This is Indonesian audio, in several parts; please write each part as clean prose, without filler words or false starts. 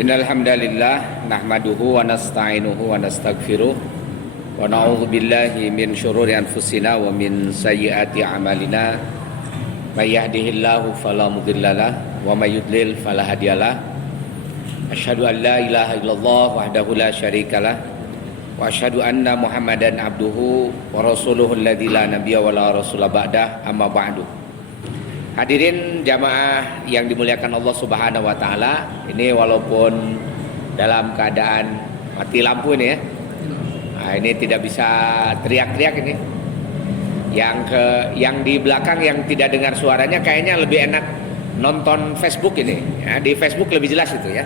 Innal hamdalillah nahmaduhu wa nasta'inuhu wa nastaghfiruh wa na'udzu billahi min syururi anfusina wa min sayyiati a'malina may yahdihillahu fala mudhillalah wa may yudlil fala hadiyalah. Asyhadu an la ilaha illallah wahdahu la syarikalah wa asyhadu anna Muhammadan abduhu wa rasuluhu alladzi la nabiyya wa la rasula ba'dah, amma ba'du. Hadirin jamaah yang dimuliakan Allah Subhanahu wa taala, ini walaupun dalam keadaan mati lampu ini ya. Nah, ini tidak bisa teriak-teriak ini. Yang di belakang yang tidak dengar suaranya kayaknya lebih enak nonton Facebook ini. Ya, di Facebook lebih jelas itu ya.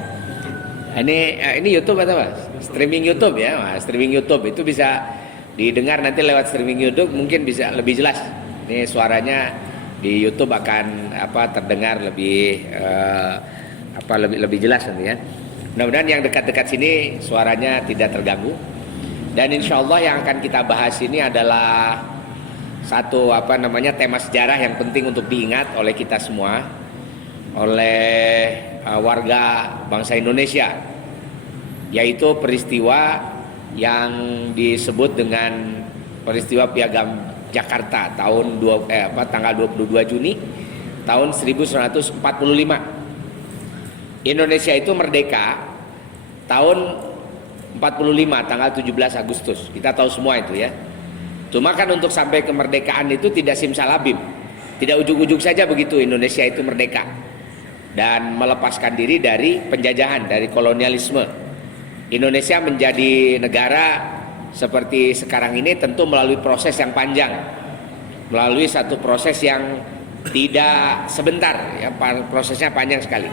Ini YouTube atau apa? Streaming YouTube ya. Nah, streaming YouTube itu bisa didengar nanti lewat streaming YouTube, mungkin bisa lebih jelas. Ini suaranya di YouTube akan terdengar lebih lebih jelas nanti ya. Mudah-mudahan yang dekat-dekat sini suaranya tidak terganggu. Dan insya Allah yang akan kita bahas ini adalah satu tema sejarah yang penting untuk diingat oleh kita semua, oleh warga bangsa Indonesia, yaitu peristiwa yang disebut dengan peristiwa Piagam Jakarta tanggal 22 Juni tahun 1945. Indonesia itu merdeka tahun 45 tanggal 17 Agustus. Kita tahu semua itu ya. Cuma kan untuk sampai kemerdekaan itu tidak simsalabim. Tidak ujuk-ujuk saja begitu Indonesia itu merdeka dan melepaskan diri dari penjajahan, dari kolonialisme. Indonesia menjadi negara seperti sekarang ini tentu melalui proses yang panjang, melalui satu proses yang tidak sebentar ya, prosesnya panjang sekali.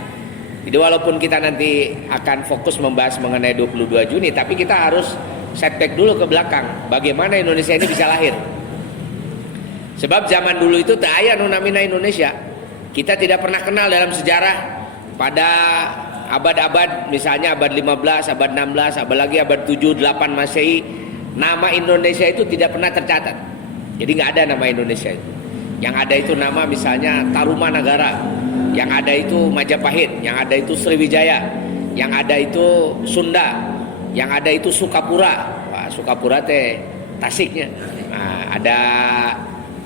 Jadi walaupun kita nanti akan fokus membahas mengenai 22 Juni, tapi kita harus setback dulu ke belakang, bagaimana Indonesia ini bisa lahir. Sebab zaman dulu itu tak aya namina Indonesia. Kita tidak pernah kenal dalam sejarah pada abad-abad, misalnya abad 15, abad 16, apalagi abad 7, 8 Masehi. Nama Indonesia itu tidak pernah tercatat. Jadi nggak ada nama Indonesia itu. Yang ada itu nama misalnya Tarumanagara, yang ada itu Majapahit, yang ada itu Sriwijaya, yang ada itu Sunda, yang ada itu Sukapura. Wah, Sukapura teh Tasiknya. Nah,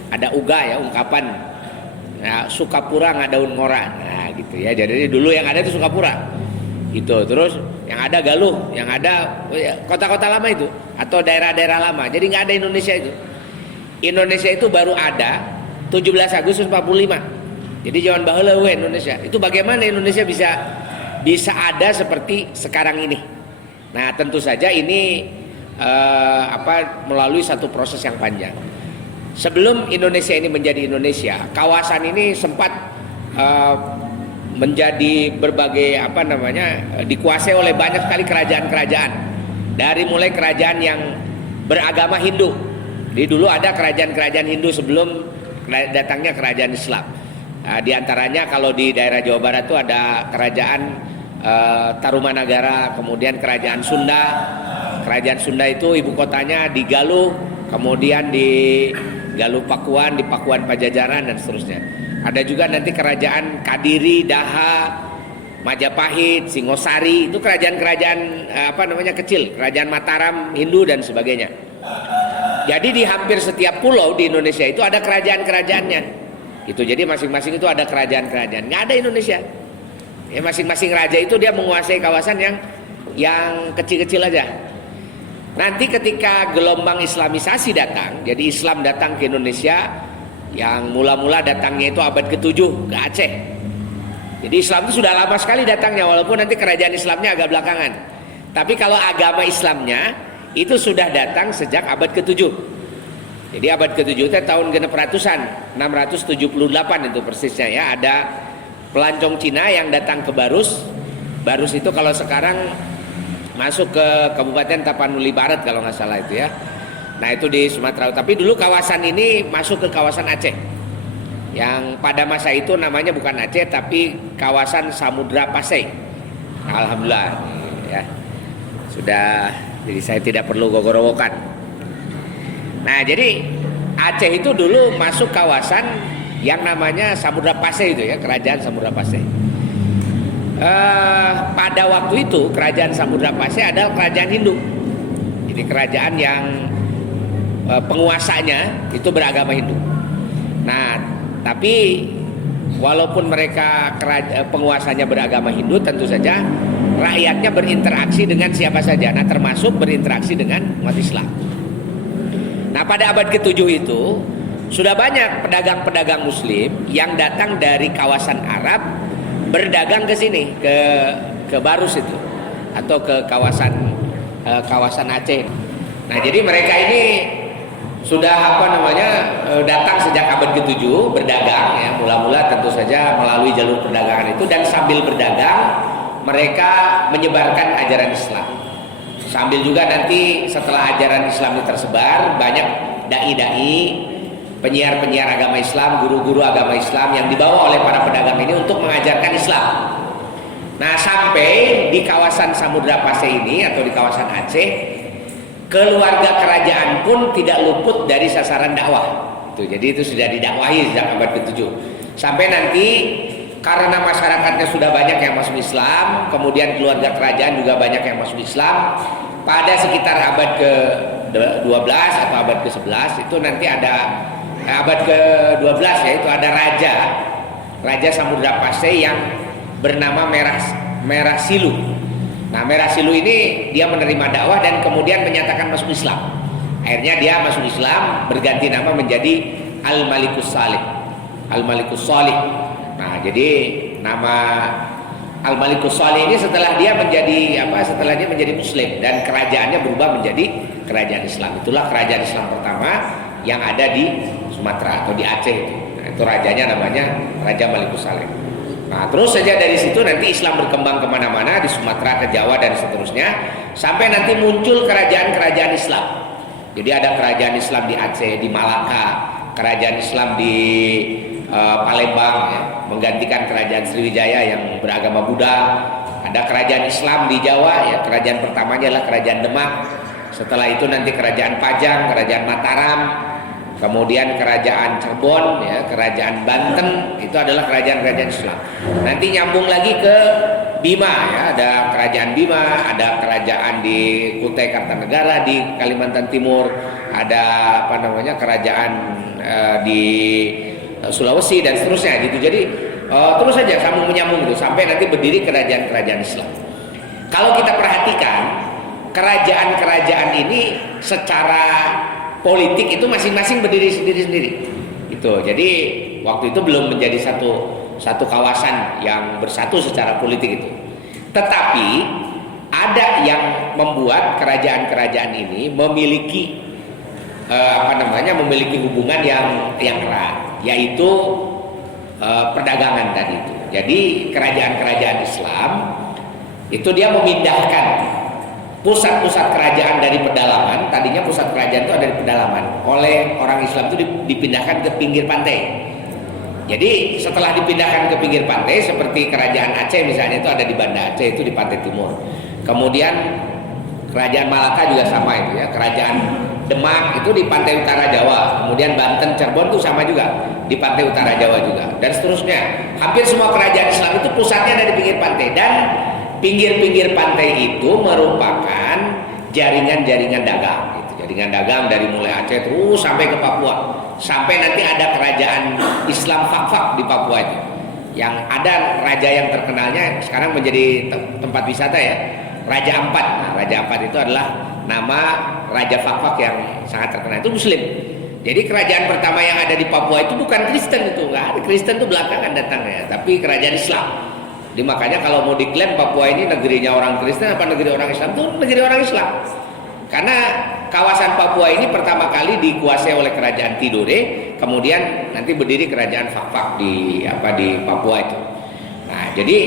ada uga ya, ungkapan. Nah, Sukapura ngadaun ngora. Nah, gitu ya. Jadi dulu yang ada itu Sukapura. Gitu. Terus yang ada Galuh, yang ada kota-kota lama itu atau daerah-daerah lama. Jadi nggak ada Indonesia itu. Indonesia itu baru ada 17 Agustus 45. Jadi zaman baheula we Indonesia. Itu bagaimana Indonesia bisa ada seperti sekarang ini. Nah, tentu saja ini melalui satu proses yang panjang. Sebelum Indonesia ini menjadi Indonesia, kawasan ini sempat menjadi berbagai dikuasai oleh banyak sekali kerajaan-kerajaan. Dari mulai kerajaan yang beragama Hindu. Di dulu ada kerajaan-kerajaan Hindu sebelum datangnya kerajaan Islam. Di antaranya kalau di daerah Jawa Barat itu ada kerajaan Tarumanagara, kemudian kerajaan Sunda. Kerajaan Sunda itu ibu kotanya di Galuh, kemudian di Galuh Pakuan, di Pakuan Pajajaran dan seterusnya. Ada juga nanti kerajaan Kadiri, Daha, Majapahit, Singosari, itu kerajaan-kerajaan kecil, kerajaan Mataram, Hindu dan sebagainya. Jadi di hampir setiap pulau di Indonesia itu ada kerajaan-kerajaannya. Itu jadi masing-masing itu ada kerajaan-kerajaan. Nggak ada Indonesia. Ya, masing-masing raja itu dia menguasai kawasan yang kecil-kecil aja. Nanti ketika gelombang Islamisasi datang, jadi Islam datang ke Indonesia, yang mula-mula datangnya itu abad ke-7 ke Aceh. Jadi Islam itu sudah lama sekali datangnya, walaupun nanti kerajaan Islamnya agak belakangan. Tapi kalau agama Islamnya itu sudah datang sejak abad ke-7. Jadi abad ke-7 itu tahun genep ratusan, 678 itu persisnya ya. Ada pelancong Cina yang datang ke Barus. Barus itu kalau sekarang masuk ke Kabupaten Tapanuli Barat kalau nggak salah itu ya. Nah itu di Sumatera. Tapi dulu kawasan ini masuk ke kawasan Aceh. Yang pada masa itu namanya bukan Aceh tapi kawasan Samudra Pasai. Alhamdulillah ya. Sudah, jadi saya tidak perlu gogorowokan. Nah jadi Aceh itu dulu masuk kawasan yang namanya Samudra Pasai itu ya, kerajaan Samudra Pasai. pada waktu itu kerajaan Samudra Pasai adalah kerajaan Hindu. Jadi kerajaan yang penguasanya itu beragama Hindu. Nah, tapi walaupun mereka penguasanya beragama Hindu, tentu saja rakyatnya berinteraksi dengan siapa saja. Nah, termasuk berinteraksi dengan umat Islam. Nah, pada abad ke-7 itu sudah banyak pedagang-pedagang Muslim yang datang dari kawasan Arab berdagang ke sini, ke Barus itu, atau ke kawasan Aceh. Nah, jadi mereka ini sudah datang sejak abad ke-7 berdagang ya. Mula-mula tentu saja melalui jalur perdagangan itu, dan sambil berdagang mereka menyebarkan ajaran Islam. Sambil juga nanti setelah ajaran Islam ini tersebar, banyak dai-dai, penyiar-penyiar agama Islam, guru-guru agama Islam yang dibawa oleh para pedagang ini untuk mengajarkan Islam. Nah, sampai di kawasan Samudra Pasai ini atau di kawasan Aceh, keluarga kerajaan pun tidak luput dari sasaran dakwah. Jadi itu sudah didakwahi sejak abad ke-7. Sampai nanti karena masyarakatnya sudah banyak yang masuk Islam, kemudian keluarga kerajaan juga banyak yang masuk Islam, pada sekitar abad ke-12 atau abad ke-11 itu nanti ada abad ke-12 ya, itu ada Raja Samudra Pasai yang bernama Merah Silu. Nah, Merah Silu ini dia menerima dakwah dan kemudian menyatakan masuk Islam. Akhirnya dia masuk Islam, berganti nama menjadi Al-Malikus Salih. Al-Malikus Salih. Nah, jadi nama Al-Malikus Salih ini setelah dia menjadi Muslim dan kerajaannya berubah menjadi kerajaan Islam. Itulah kerajaan Islam pertama yang ada di Sumatera atau di Aceh itu. Nah, itu rajanya namanya Raja Malikus Saleh. Nah, terus saja dari situ nanti Islam berkembang kemana-mana, di Sumatera, ke Jawa dan seterusnya, sampai nanti muncul kerajaan-kerajaan Islam. Jadi ada kerajaan Islam di Aceh, di Malaka, kerajaan Islam di Palembang ya, menggantikan kerajaan Sriwijaya yang beragama Buddha. Ada kerajaan Islam di Jawa ya, kerajaan pertamanya adalah kerajaan Demak. Setelah itu nanti kerajaan Pajang, kerajaan Mataram, kemudian kerajaan Cirebon ya, kerajaan Banten, itu adalah kerajaan-kerajaan Islam. Nanti nyambung lagi ke Bima ya, ada kerajaan Bima, ada kerajaan di Kutai Kartanegara di Kalimantan Timur, ada kerajaan di Sulawesi dan seterusnya gitu. Jadi terus saja sambung menyambung itu sampai nanti berdiri kerajaan-kerajaan Islam. Kalau kita perhatikan kerajaan-kerajaan ini secara politik itu masing-masing berdiri sendiri-sendiri. Gitu. Jadi waktu itu belum menjadi satu kawasan yang bersatu secara politik itu. Tetapi ada yang membuat kerajaan-kerajaan ini memiliki memiliki hubungan yang erat, yaitu perdagangan tadi itu. Jadi kerajaan-kerajaan Islam itu dia memindahkan pusat-pusat kerajaan dari pedalaman. Tadinya pusat kerajaan itu ada di pedalaman, oleh orang Islam itu dipindahkan ke pinggir pantai. Jadi setelah dipindahkan ke pinggir pantai, seperti kerajaan Aceh misalnya itu ada di Banda Aceh, itu di pantai timur. Kemudian kerajaan Malaka juga sama itu ya, kerajaan Demak itu di pantai utara Jawa, kemudian Banten, Cirebon itu sama juga di pantai utara Jawa juga, dan seterusnya. Hampir semua kerajaan Islam itu pusatnya ada di pinggir pantai, dan pinggir-pinggir pantai itu merupakan jaringan-jaringan dagang, gitu. Jaringan dagang dari mulai Aceh terus sampai ke Papua, sampai nanti ada kerajaan Islam Fak-Fak di Papua itu, yang ada raja yang terkenalnya sekarang menjadi tempat wisata ya, Raja Ampat. Nah, Raja Ampat itu adalah nama Raja Fak-Fak yang sangat terkenal, itu Muslim. Jadi kerajaan pertama yang ada di Papua itu bukan Kristen, itu nggak ada. Kristen itu belakangan datangnya, tapi kerajaan Islam. Jadi makanya kalau mau diklaim Papua ini negerinya orang Kristen apa negeri orang Islam, itu negeri orang Islam. Karena kawasan Papua ini pertama kali dikuasai oleh kerajaan Tidore, kemudian nanti berdiri kerajaan Fak-Fak di Papua itu. Nah, jadi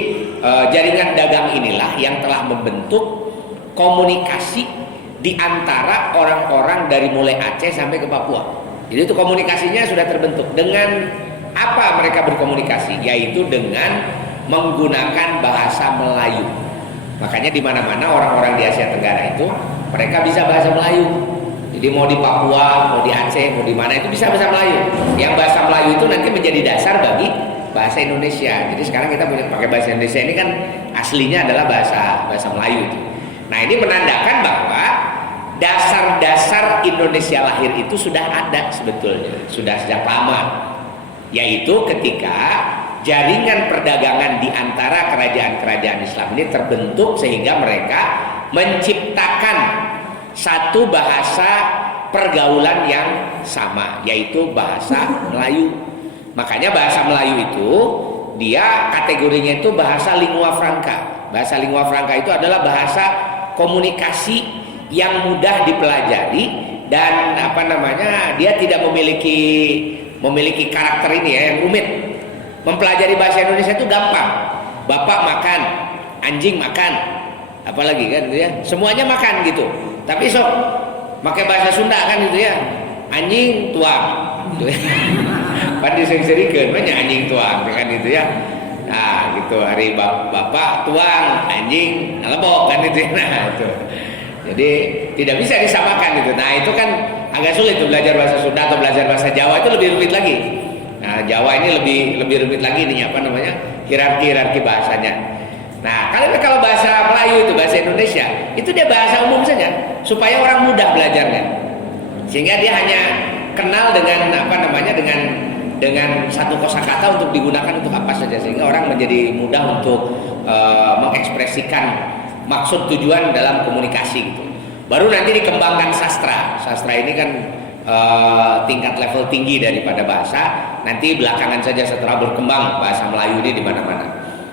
jaringan dagang inilah yang telah membentuk komunikasi di antara orang-orang dari mulai Aceh sampai ke Papua. Jadi itu komunikasinya sudah terbentuk. Dengan apa mereka berkomunikasi? Yaitu dengan menggunakan bahasa Melayu. Makanya di mana-mana orang-orang di Asia Tenggara itu mereka bisa bahasa Melayu. Jadi mau di Papua, mau di Aceh, mau di mana itu bisa bahasa Melayu. Yang bahasa Melayu itu nanti menjadi dasar bagi bahasa Indonesia. Jadi sekarang kita punya pakai bahasa Indonesia ini kan aslinya adalah bahasa Melayu itu. Nah, ini menandakan bahwa dasar-dasar Indonesia lahir itu sudah ada sebetulnya, sudah sejak lama. Yaitu ketika jaringan perdagangan di antara kerajaan-kerajaan Islam ini terbentuk sehingga mereka menciptakan satu bahasa pergaulan yang sama, yaitu bahasa Melayu. Makanya bahasa Melayu itu dia kategorinya itu bahasa lingua franca. Bahasa lingua franca itu adalah bahasa komunikasi yang mudah dipelajari dan dia tidak memiliki karakter ini ya yang rumit. Mempelajari bahasa Indonesia itu gampang. Bapak makan, anjing makan, apalagi kan gitu ya. Semuanya makan gitu. Tapi sok pakai bahasa Sunda kan gitu ya. Anjing tuang. Gitu ya. Pan disering-serikeun banyak anjing tuang kan gitu ya. Nah, gitu hari bapak tuang, anjing ngelebok kan gitu ya. Nah, itu. Jadi tidak bisa disamakan gitu. Nah, itu kan agak sulit tuh belajar bahasa Sunda atau belajar bahasa Jawa itu lebih rumit lagi. Nah, Jawa ini lebih rumit lagi nih hierarki bahasanya. Nah, kalau bahasa Melayu itu bahasa Indonesia, itu dia bahasa umum saja supaya orang mudah belajarnya. Sehingga dia hanya kenal dengan dengan satu kosakata untuk digunakan untuk apa saja sehingga orang menjadi mudah untuk mengekspresikan maksud tujuan dalam komunikasi gitu. Baru nanti dikembangkan sastra. Sastra ini kan tingkat level tinggi daripada bahasa. Nanti belakangan saja setelah berkembang bahasa Melayu ini di mana-mana.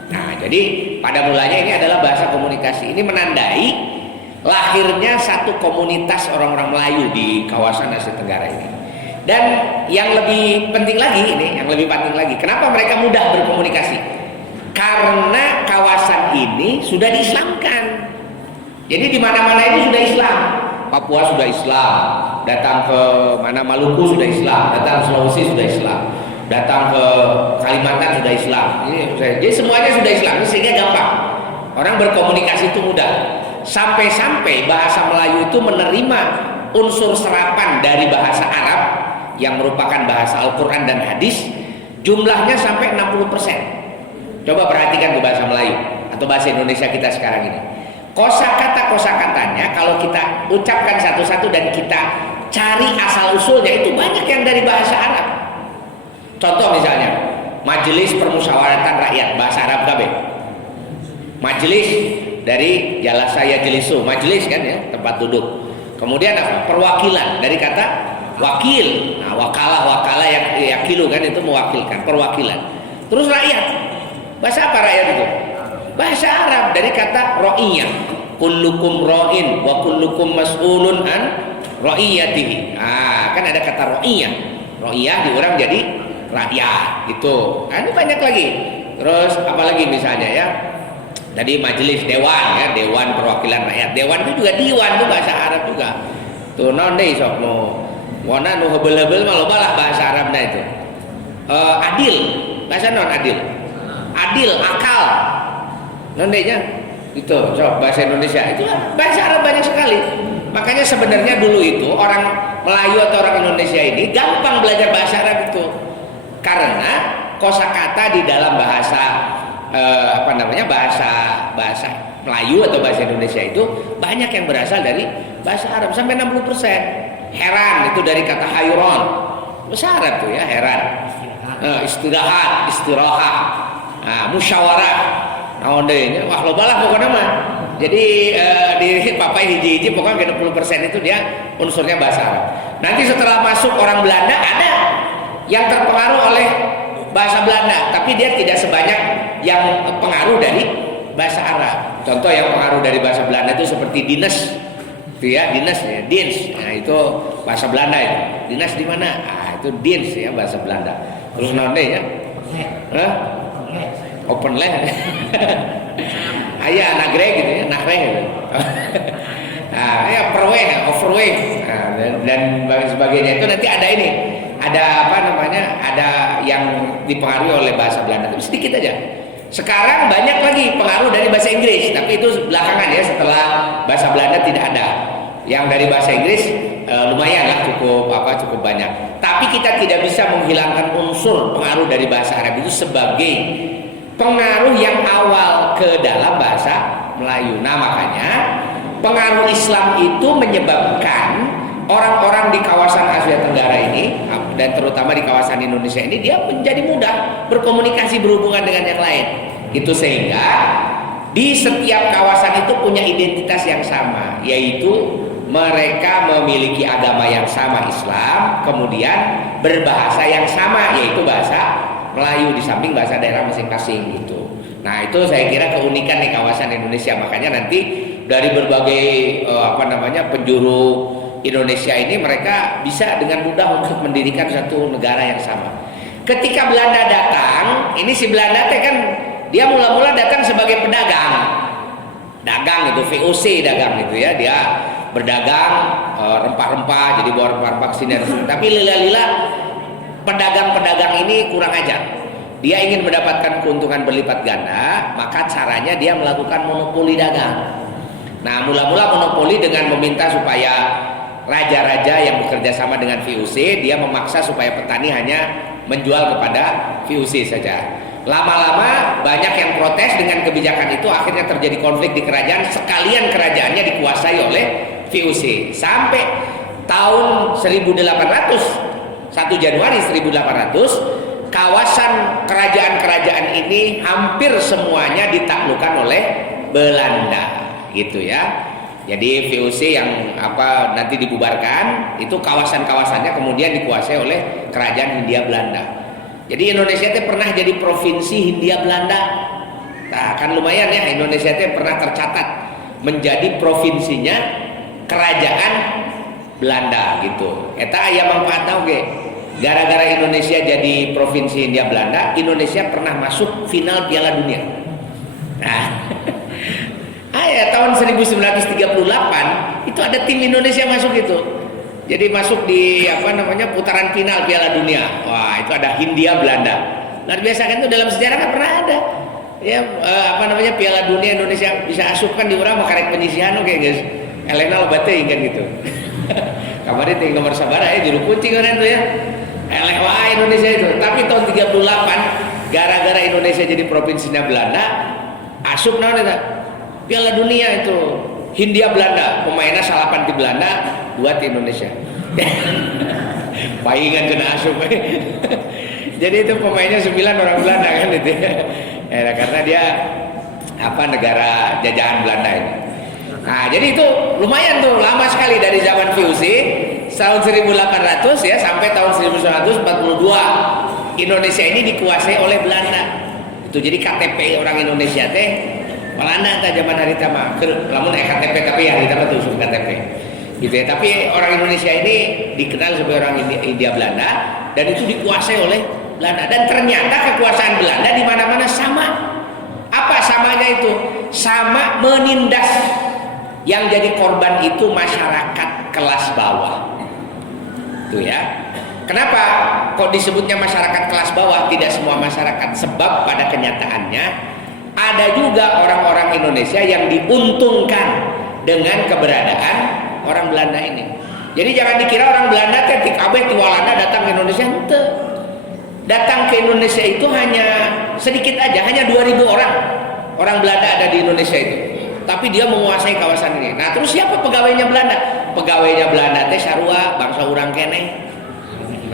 Nah, jadi pada mulanya ini adalah bahasa komunikasi. Ini menandai lahirnya satu komunitas orang-orang Melayu di kawasan Asia Tenggara ini. Dan yang lebih penting lagi, kenapa mereka mudah berkomunikasi? Karena kawasan ini sudah diislamkan. Jadi di mana-mana ini sudah Islam. Papua sudah Islam, datang ke Maluku sudah Islam, datang ke Sulawesi sudah Islam, datang ke Kalimantan sudah Islam. Jadi semuanya sudah Islam, sehingga gampang. Orang berkomunikasi itu mudah. Sampai-sampai bahasa Melayu itu menerima unsur serapan dari bahasa Arab yang merupakan bahasa Al-Quran dan hadis, jumlahnya sampai 60%. Coba perhatikan bahasa Melayu atau bahasa Indonesia kita sekarang ini. Kosakatanya kalau kita ucapkan satu-satu dan kita cari asal usulnya itu banyak yang dari bahasa Arab. Contoh misalnya Majelis Permusyawaratan Rakyat, bahasa Arab kabeh. Majelis dari jalasa yajlisu, majelis kan ya, tempat duduk. Kemudian apa? Perwakilan dari kata wakil. Nah, wakalah yang yakilu kan itu mewakilkan, perwakilan. Terus rakyat. Bahasa apa rakyat itu? Bahasa Arab dari kata ra'iyah. Kullukum ra'in wa kullukum mas'ulun an ra'iyatihi. Nah, kan ada kata ra'iyah. Ra'iyah diurang jadi rakyat gitu. Nah, ini banyak lagi. Terus apalagi misalnya ya. Tadi majelis dewan ya, dewan perwakilan rakyat. Dewan itu juga diwan itu bahasa Arab juga. Tuh non deh sok no. Wana nu hebel-hebel mah loba lah bahasa Arabna itu. Adil, bahasa non adil. Adil, akal. Non dehnya itu sok bahasa Indonesia. Itu bahasa Arab banyak sekali. Makanya sebenarnya dulu itu orang Melayu atau orang Indonesia ini gampang belajar bahasa Arab itu. Karena kosakata di dalam bahasa bahasa Melayu atau bahasa Indonesia itu banyak yang berasal dari bahasa Arab sampai 60%. Heran itu dari kata hayron, bahasa Arab tuh ya, heran. Istirahat, musyawarah. Nah, ondenya wah loba lah pokoknya mah. Jadi di papai hiji-hiji pokoknya 60% itu dia unsurnya bahasa Arab. Nanti setelah masuk orang Belanda ada yang terpengaruh oleh bahasa Belanda, tapi dia tidak sebanyak yang pengaruh dari bahasa Arab. Contoh yang pengaruh dari bahasa Belanda itu seperti dinas, itu ya, dinas ya, dins. Nah itu bahasa Belanda itu. Dinas di mana? Ah itu dins ya bahasa Belanda. Terus nonde ya? Open leh. Ayah nagre gitu ya, nagre gitu. Nah ya perweh, overwave dan sebagainya itu nanti ada ini. Ada ada yang dipengaruhi oleh bahasa Belanda itu sedikit aja. Sekarang banyak lagi pengaruh dari bahasa Inggris, tapi itu belakangan ya, setelah bahasa Belanda tidak ada. Yang dari bahasa Inggris lumayan lah, cukup banyak. Tapi kita tidak bisa menghilangkan unsur pengaruh dari bahasa Arab itu sebagai pengaruh yang awal ke dalam bahasa Melayu. Nah makanya pengaruh Islam itu menyebabkan orang-orang di kawasan Asia Tenggara ini dan terutama di kawasan Indonesia ini dia menjadi mudah berkomunikasi, berhubungan dengan yang lain. Itu sehingga di setiap kawasan itu punya identitas yang sama, yaitu mereka memiliki agama yang sama, Islam, kemudian berbahasa yang sama, yaitu bahasa Melayu di samping bahasa daerah masing-masing gitu. Nah itu saya kira keunikan di kawasan Indonesia. Makanya nanti dari berbagai penjuru Indonesia ini mereka bisa dengan mudah untuk mendirikan satu negara yang sama. Ketika Belanda datang, ini si Belanda kan dia mula-mula datang sebagai dagang itu VOC dagang itu ya, dia berdagang rempah-rempah, jadi bawa rempah-rempah ke sini. Tapi lila-lila pedagang-pedagang ini kurang ajar. Dia ingin mendapatkan keuntungan berlipat ganda, maka caranya dia melakukan monopoli dagang. Nah, mula-mula monopoli dengan meminta supaya raja-raja yang bekerja sama dengan VOC, dia memaksa supaya petani hanya menjual kepada VOC saja. Lama-lama banyak yang protes dengan kebijakan itu, akhirnya terjadi konflik di kerajaan, sekalian kerajaannya dikuasai oleh VOC. Sampai tahun 1800, 1 Januari 1800, kawasan kerajaan-kerajaan ini hampir semuanya ditaklukkan oleh Belanda, gitu ya. Jadi VOC yang nanti dibubarkan, itu kawasan-kawasannya kemudian dikuasai oleh kerajaan Hindia Belanda. Jadi Indonesia itu pernah jadi provinsi Hindia Belanda. Nah, kan lumayan ya, Indonesia itu pernah tercatat menjadi provinsinya kerajaan Belanda gitu. Eta aya manfaat oge. Gara-gara Indonesia jadi provinsi Hindia Belanda, Indonesia pernah masuk final Piala Dunia. Nah, tahun 1938 itu ada tim Indonesia masuk itu. Jadi masuk di putaran final Piala Dunia. Wah, itu ada Hindia Belanda. Luar biasa kan, itu dalam sejarah kan pernah ada. Ya Piala Dunia Indonesia bisa asupkan di urang makarek penyisihan oke guys. Elena loba teuing kan gitu. Kamari teh nomor sabaraha ya juru kunci kan itu ya. Eleh wae Indonesia itu. Tapi tahun 38 gara-gara Indonesia jadi provinsinya Belanda, asup naon eta? Piala Dunia itu Hindia Belanda, pemainnya salapan di Belanda, 2 di Indonesia. Paingan kena asup. Jadi itu pemainnya 9 orang Belanda kan itu. Karena dia negara jajahan Belanda ini. Nah, jadi itu lumayan tuh, lama sekali dari zaman VOC tahun 1800 ya sampai tahun 1942 Indonesia ini dikuasai oleh Belanda. Itu jadi KTP orang Indonesia teh Belanda tak zaman harita mah. Lamun KTP tapi harita mah tuh KTP. Gitu ya. Tapi orang Indonesia ini dikenal sebagai orang Hindia Belanda dan itu dikuasai oleh Belanda, dan ternyata kekuasaan Belanda di mana-mana sama. Apa samanya itu? Sama menindas. Yang jadi korban itu masyarakat kelas bawah. Tuh ya. Kenapa kok disebutnya masyarakat kelas bawah? Tidak semua masyarakat, sebab pada kenyataannya ada juga orang-orang Indonesia yang diuntungkan dengan keberadaan orang Belanda ini. Jadi jangan dikira orang Belanda ketika kabeh ti Walanda datang ke Indonesia, henteu. Datang ke Indonesia itu hanya sedikit aja, hanya 2000 orang. Orang Belanda ada di Indonesia itu. Tapi dia menguasai kawasan ini. Nah, terus siapa pegawainya Belanda? Pegawainya Belanda teh sarua bangsa urang keneh.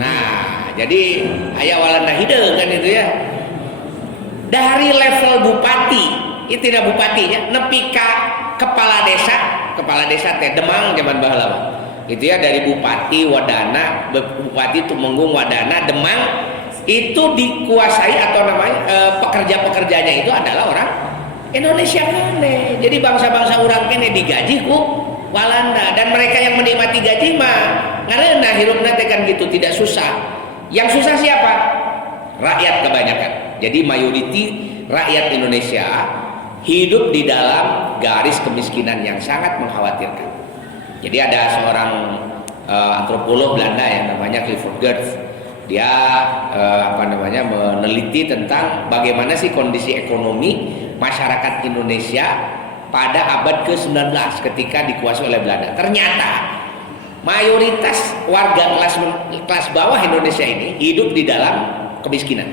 Nah, jadi aya Walanda hideung kan itu ya. Dari level bupati, itu tidak bupatinya, nepi ka kepala desa teh Demang zaman baheula. Itu ya, dari bupati Wadana, bupati Tumenggung Wadana, Demang itu dikuasai atau namanya pekerja-pekerjanya itu adalah orang Indonesia kene. Jadi bangsa-bangsa urang kene digaji ku Walanda, dan mereka yang menikmati gaji mah ngareuna hirupna teh kan gitu, tidak susah. Yang susah siapa? Rakyat kebanyakan. Jadi mayoriti rakyat Indonesia hidup di dalam garis kemiskinan yang sangat mengkhawatirkan. Jadi ada seorang antropolog Belanda yang namanya Clifford Geertz. Dia meneliti tentang bagaimana sih kondisi ekonomi masyarakat Indonesia pada abad ke-19 ketika dikuasai oleh Belanda. Ternyata mayoritas warga kelas bawah Indonesia ini hidup di dalam kemiskinan.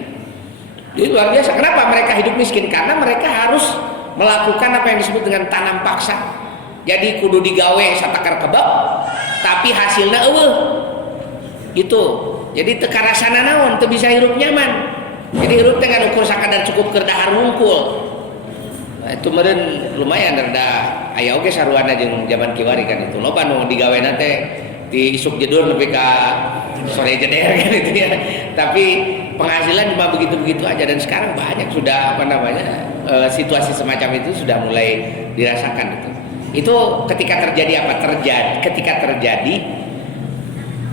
Jadi luar biasa. Kenapa mereka hidup miskin? Karena mereka harus melakukan apa yang disebut dengan tanam paksa. Jadi kudu digawe satakar kebab, tapi hasilnya eueuh. Gitu. Jadi teu karasana naon, teu bisa hirup nyaman. Jadi hirup teh kan ukur sakadar cukup keur dahar hungkul. Nah, itu meureun lumayan rada aya oge saruana jeung zaman kiwari kan itu. Loba nu digawena teh di isuk jedur nepi ka sore jeder kan itu ya. Tapi penghasilan cuma begitu-begitu aja, dan sekarang banyak sudah apa namanya situasi semacam itu sudah mulai dirasakan itu. Itu ketika terjadi apa? Ketika terjadi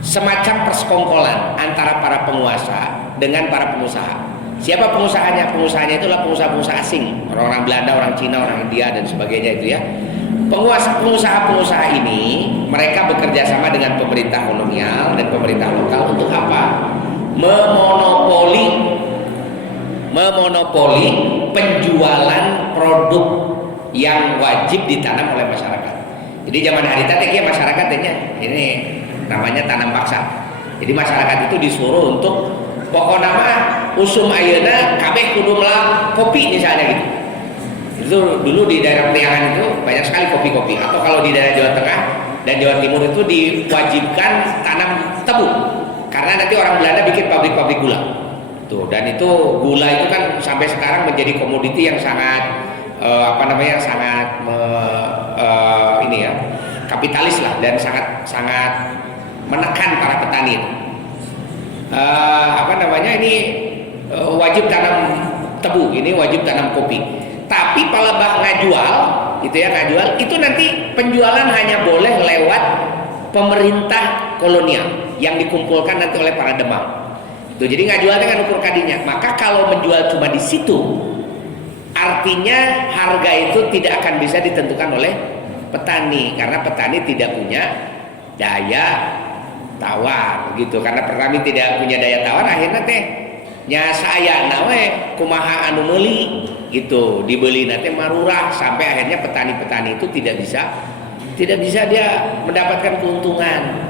semacam persekongkolan antara para penguasa dengan para pengusaha. Siapa pengusahanya? Pengusahanya itulah pengusaha-pengusaha asing, orang-orang Belanda, orang Cina, orang India dan sebagainya itu ya. Pengusaha-pengusaha ini mereka bekerja sama dengan pemerintah kolonial dan pemerintah lokal untuk apa? Memonopoli penjualan produk yang wajib ditanam oleh masyarakat. Jadi zaman harita teh masyarakat ini namanya tanam paksa. Jadi masyarakat itu disuruh untuk pokoknya mah usum ayeuna kabeh kudu melang kopi misalnya gitu. Itu dulu di daerah Priangan itu banyak sekali kopi-kopi. Atau kalau di daerah Jawa Tengah dan Jawa Timur itu diwajibkan tanam tebu. Karena nanti orang Belanda bikin pabrik-pabrik gula. Tuh, dan itu gula itu kan sampai sekarang menjadi komoditi yang sangat ini ya, kapitalis lah, dan sangat menekan para petani. Wajib tanam tebu, ini wajib tanam kopi. Tapi palebah ngajual, ngajual itu nanti penjualan hanya boleh lewat pemerintah kolonial yang dikumpulkan nanti oleh para demam. Tuh, jadi ngajualnya kan ukur kadinya. Maka kalau menjual cuma di situ, artinya harga itu tidak akan bisa ditentukan oleh petani, karena petani tidak punya daya tawar gitu. Karena petani tidak punya daya tawar, akhirnya teh nya saya nawe kumaha anu meuli gitu, dibeli nanti marurah, sampai akhirnya petani-petani itu tidak bisa dia mendapatkan keuntungan.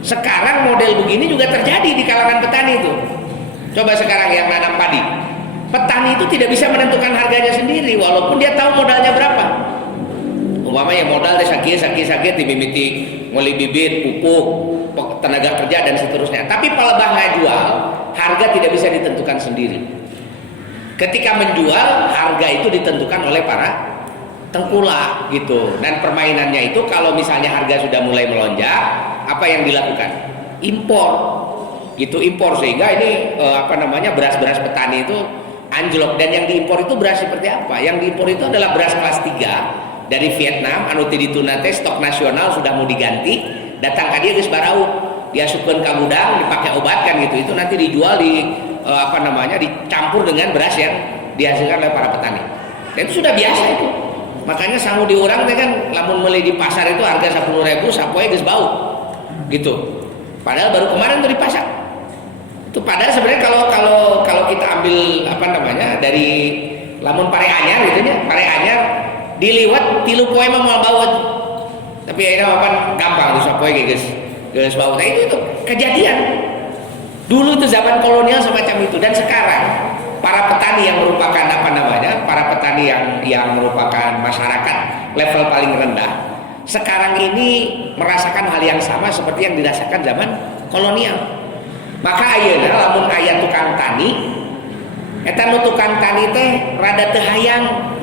Sekarang model begini juga terjadi di kalangan petani itu. Coba sekarang yang nanam padi, petani itu tidak bisa menentukan harganya sendiri walaupun dia tahu modalnya berapa. Umpamanya modal deh sakit dimimiti ngoli bibit, pupuk, tenaga kerja dan seterusnya. Tapi palebah ngajual, harga tidak bisa ditentukan sendiri. Ketika menjual, harga itu ditentukan oleh para tengkulak gitu. Dan permainannya itu kalau misalnya harga sudah mulai melonjak, apa yang dilakukan? Impor gitu, impor, sehingga ini beras-beras petani itu anjlok. Dan yang diimpor itu beras seperti apa? Yang diimpor itu adalah beras kelas 3 dari Vietnam, anu ti dituna teh stok nasional sudah mau diganti, datang ka dieu geus barau, diasupkeun ka gudang, dipakai obat kan gitu. Itu nanti dijual dicampur dengan beras yang dihasilkan oleh para petani. Dan itu sudah biasa itu. Makanya sangu di urang teh kan lamun meuli di pasar itu harga 10.000 sapoe geus bau. Gitu. Padahal baru kemarin tuh di pasar. Itu padahal sebenarnya kalau kita ambil dari lamun pare anyar gitu nya, pare anyar diliwat 3 poe mah moal bau. Tapi ayeuna gampang tuh sapoe geus bau. Nah itu kejadian. Dulu itu zaman kolonial semacam itu, dan sekarang para petani yang merupakan para petani yang merupakan masyarakat level paling rendah, sekarang ini merasakan hal yang sama seperti yang dirasakan zaman kolonial. Maka ayeuna lamun aya tukang tani, eta nu tukang tani teh rada teu hayang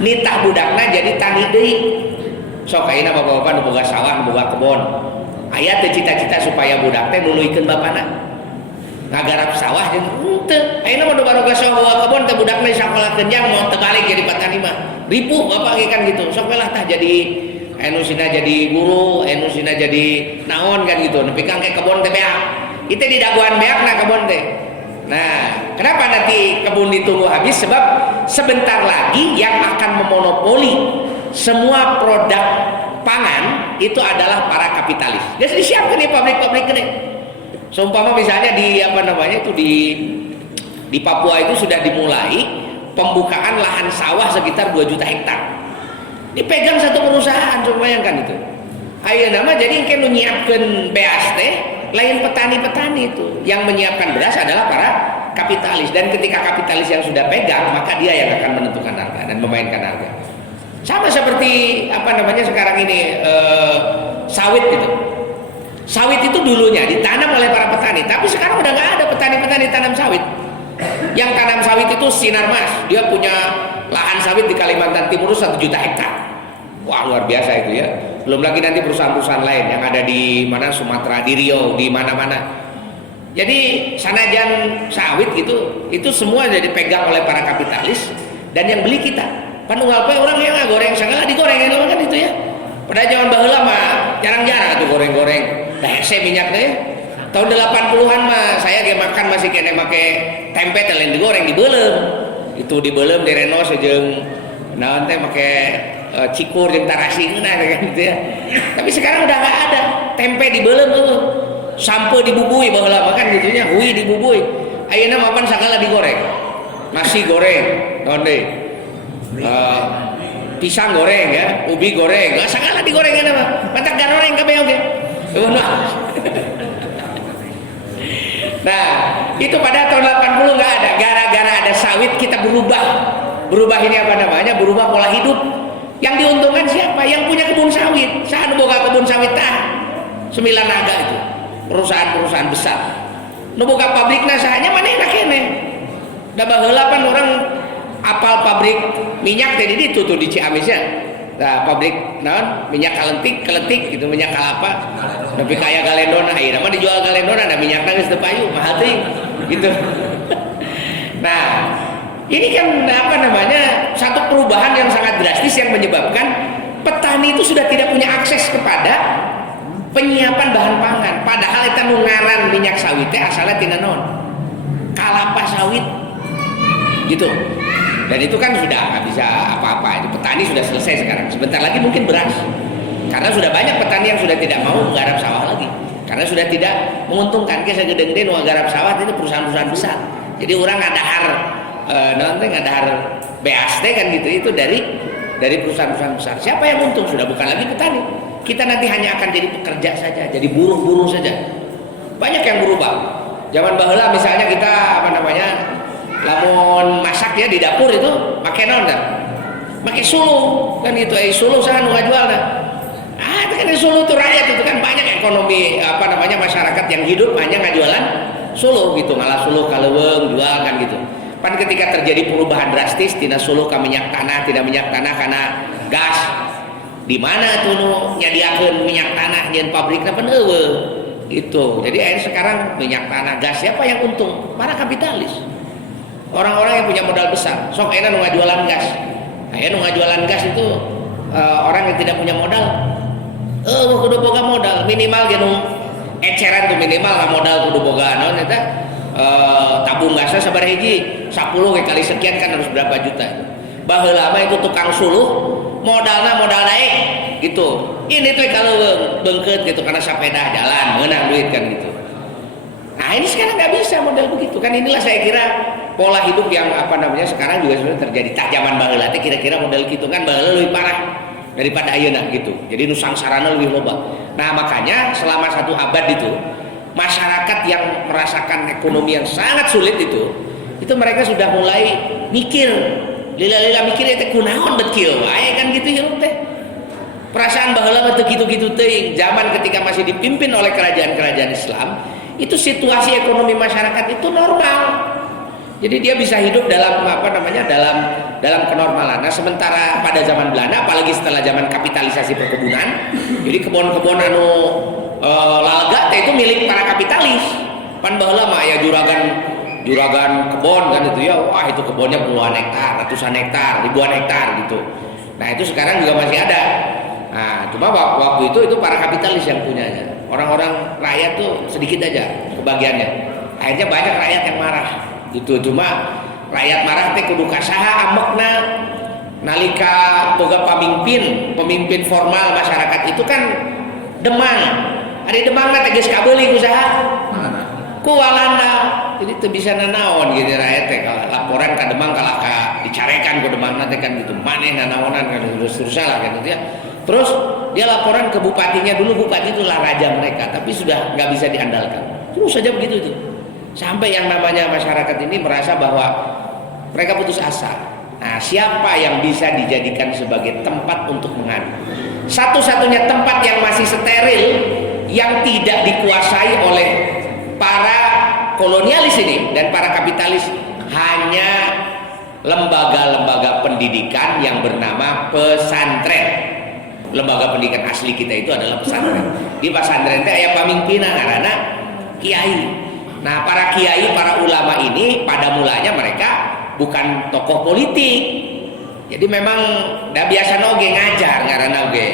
nitah budakna jadi tani deui. Sok ayeuna bapak-bapak nu boga sawah, nu boga kebon, aya teh cita-cita supaya budak teh nuluykeun bapana ngagarap sawah jeung henteu. Ayeuna mah baroga sawah boga kebon teh budakna sakolahkeun jang mau terbalik jadi petani mah. Ripuh bapak ge kan gitu. Sok we lah tah jadi anu sina jadi guru, anu sina jadi naon kan gitu. Nepi ka engke kebon teh beak. Itu di daguan beakna kebon teh. Nah, kenapa nanti kebun ditunggu habis? Sebab sebentar lagi yang akan memonopoli semua produk pangan itu adalah para kapitalis. Jadi disiapkan nih pabrik-pabrik gede. Seumpama misalnya di Papua itu sudah dimulai pembukaan lahan sawah sekitar 2 juta hektar. Dipegang satu perusahaan, coba bayangkan itu. Ayo nama jadi engke nu nyiapkeun beas teh lain petani-petani itu. Yang menyiapkan beras adalah para kapitalis, dan ketika kapitalis yang sudah pegang maka dia yang akan menentukan harga dan memainkan harga. Sama seperti apa namanya sekarang ini sawit gitu. Sawit itu dulunya ditanam oleh para petani, tapi sekarang udah nggak ada petani-petani tanam sawit. Yang tanam sawit itu Sinarmas, dia punya lahan sawit di Kalimantan Timur 1 juta hektar. Wah, luar biasa itu ya. Belum lagi nanti perusahaan-perusahaan lain yang ada di mana, Sumatera, di Riau, di mana-mana. Jadi sanajan sawit gitu, itu semua jadi dipegang oleh para kapitalis dan yang beli kita. Panunggal pe orang yang goreng segala digoreng kan itu ya. Pada zaman baheula mah jarang-jarang tuh goreng-goreng. Hese minyak deh. Tahun 80-an mah saya ge makan masih kene make tempe teh lain digoreng dibeulem. Itu dibeulem direnos jeung naon teh make cikur jeung tarasi geuna kan gitu ya. Tapi sekarang udah enggak ada. Tempe dibeulem tuh. Sampo dibubui baheula mah kan gitunya, hui dibubui. Ayeuna mapan sagala digoreng. Nasi goreng, naon deui? Pisang goreng ya, ubi goreng, segala digoreng ya mah. Matak goreng kabeh oge. Nah, itu pada tahun 80 nggak ada. Gara-gara ada sawit kita berubah. Berubah ini apa namanya? Berubah pola hidup. Yang diuntungkan siapa? Yang punya kebun sawit. Saha nu boga kebun sawit tah? 9 naga itu. Perusahaan-perusahaan besar. Nu boga pabrikna sahanya manehna keneh. Da baheula pan orang apal pabrik minyak tadi itu tuh di Ciamis ya. Nah, pabrik naon minyak kaletik gitu, minyak kalapa. Tapi kaya galendona, ayeuna mah dijual galendona da minyakna geus teu payu, mahal teuing gitu. Nah, ini kan apa namanya? Satu perubahan yang sangat drastis yang menyebabkan petani itu sudah tidak punya akses kepada penyiapan bahan pangan. Padahal eta nu ngaran minyak sawit teh asalna tina naon? Kalapa sawit. Gitu. Dan itu kan sudah nggak bisa apa-apa. Petani sudah selesai sekarang. Sebentar lagi mungkin beras. Karena sudah banyak petani yang sudah tidak mau menggarap sawah lagi. Karena sudah tidak menguntungkan. Kayak segede-gede nu nggarap sawah itu perusahaan-perusahaan besar. Jadi orang ngadahar nanti ngadahar beas teh kan gitu. Itu dari perusahaan-perusahaan besar. Siapa yang untung? Sudah bukan lagi petani. Kita nanti hanya akan jadi pekerja saja, jadi buruh-buruh saja. Banyak yang berubah. Zaman baheula misalnya kita apa namanya? Lamun masak ya di dapur itu pakai naon dah? Pakai suluh kan gitu. Suluh saha nu ngajualna? Itu kan suluh tuh rakyat itu kan banyak ekonomi apa namanya masyarakat yang hidup hanya ngajualan suluh gitu, ngalah suluh kaleuweung jual kan gitu. Pan ketika terjadi perubahan drastis tina suluh ka minyak tanah, tidak minyak tanah karena gas. Di mana tuh nu nyadiakeun minyak tanah nyeun pabrikna pan eueuh. Itu. Jadi akhirnya sekarang minyak tanah, gas siapa yang untung? Para kapitalis. Orang-orang yang punya modal besar. Sok enak ngajualan gas. Ayeuna ngajualan gas itu orang yang tidak punya modal. Kudu boga modal minimal gitu. Eceran tuh minimal lah modal kudu boga naon eta tabung gasnya sabar hiji 10 kali sekian kan harus berapa juta. Baheula mah itu tukang suluh modalna modal naik gitu. Ini tuh kalau beungkeut gitu karena sepeda jalan meunang duit kan gitu. Nah ini sekarang nggak bisa model begitu kan. Inilah saya kira pola hidup yang apa namanya sekarang juga sebenarnya terjadi. Tak zaman baheula teh kira-kira model gitu kan baheula lebih parah daripada ayeuna gitu. Jadi nu sangsarana lebih loba. Nah makanya selama 1 abad itu masyarakat yang merasakan ekonomi yang sangat sulit itu mereka sudah mulai mikir lila-lila mikir teh kunaon bet kieu wae kan gitu hirup teh. Perasaan baheula teh gitu-gitu teuing. Zaman ketika masih dipimpin oleh kerajaan-kerajaan Islam, itu situasi ekonomi masyarakat itu normal. Jadi dia bisa hidup dalam apa namanya dalam kenormalan. Nah sementara pada zaman Belanda, apalagi setelah zaman kapitalisasi perkebunan, jadi kebun-kebun anu lalga teh itu milik para kapitalis. Pan baheula mah aya juragan kebun kan itu ya, wah itu kebunnya puluhan hektar, ratusan hektar, ribuan hektar gitu. Nah itu sekarang juga masih ada. Nah cuma waktu itu para kapitalis yang punyanya. Orang-orang rakyat tuh sedikit aja kebagiannya. Akhirnya banyak rakyat yang marah. Itu cuma rakyat marah teh kudu kasaha ambekna nalika boga pemimpin formal masyarakat itu kan demang. Ari demangna teh geus kabeuli usaha. Ku walanda. Jadi teu bisa nanaon gitu rakyat teh laporan ka demang kalah ka dicarekan ku demangna teh kan gitu. Maneh nanaonan kan terus lah kan gitu ya. Terus dia laporan ke bupatinya dulu, bupati itulah raja mereka, tapi sudah nggak bisa diandalkan. Terus saja begitu tuh. Sampai yang namanya masyarakat ini merasa bahwa mereka putus asa. Nah, siapa yang bisa dijadikan sebagai tempat untuk mengadu? Satu-satunya tempat yang masih steril, yang tidak dikuasai oleh para kolonialis ini dan para kapitalis, hanya lembaga-lembaga pendidikan yang bernama pesantren. Lembaga pendidikan asli kita itu adalah pesantren. Di pesantren itu aya pamimpina karena kiai. Nah, para kiai, para ulama ini pada mulanya mereka bukan tokoh politik. Jadi memang dah biasa oge ngajar karena oge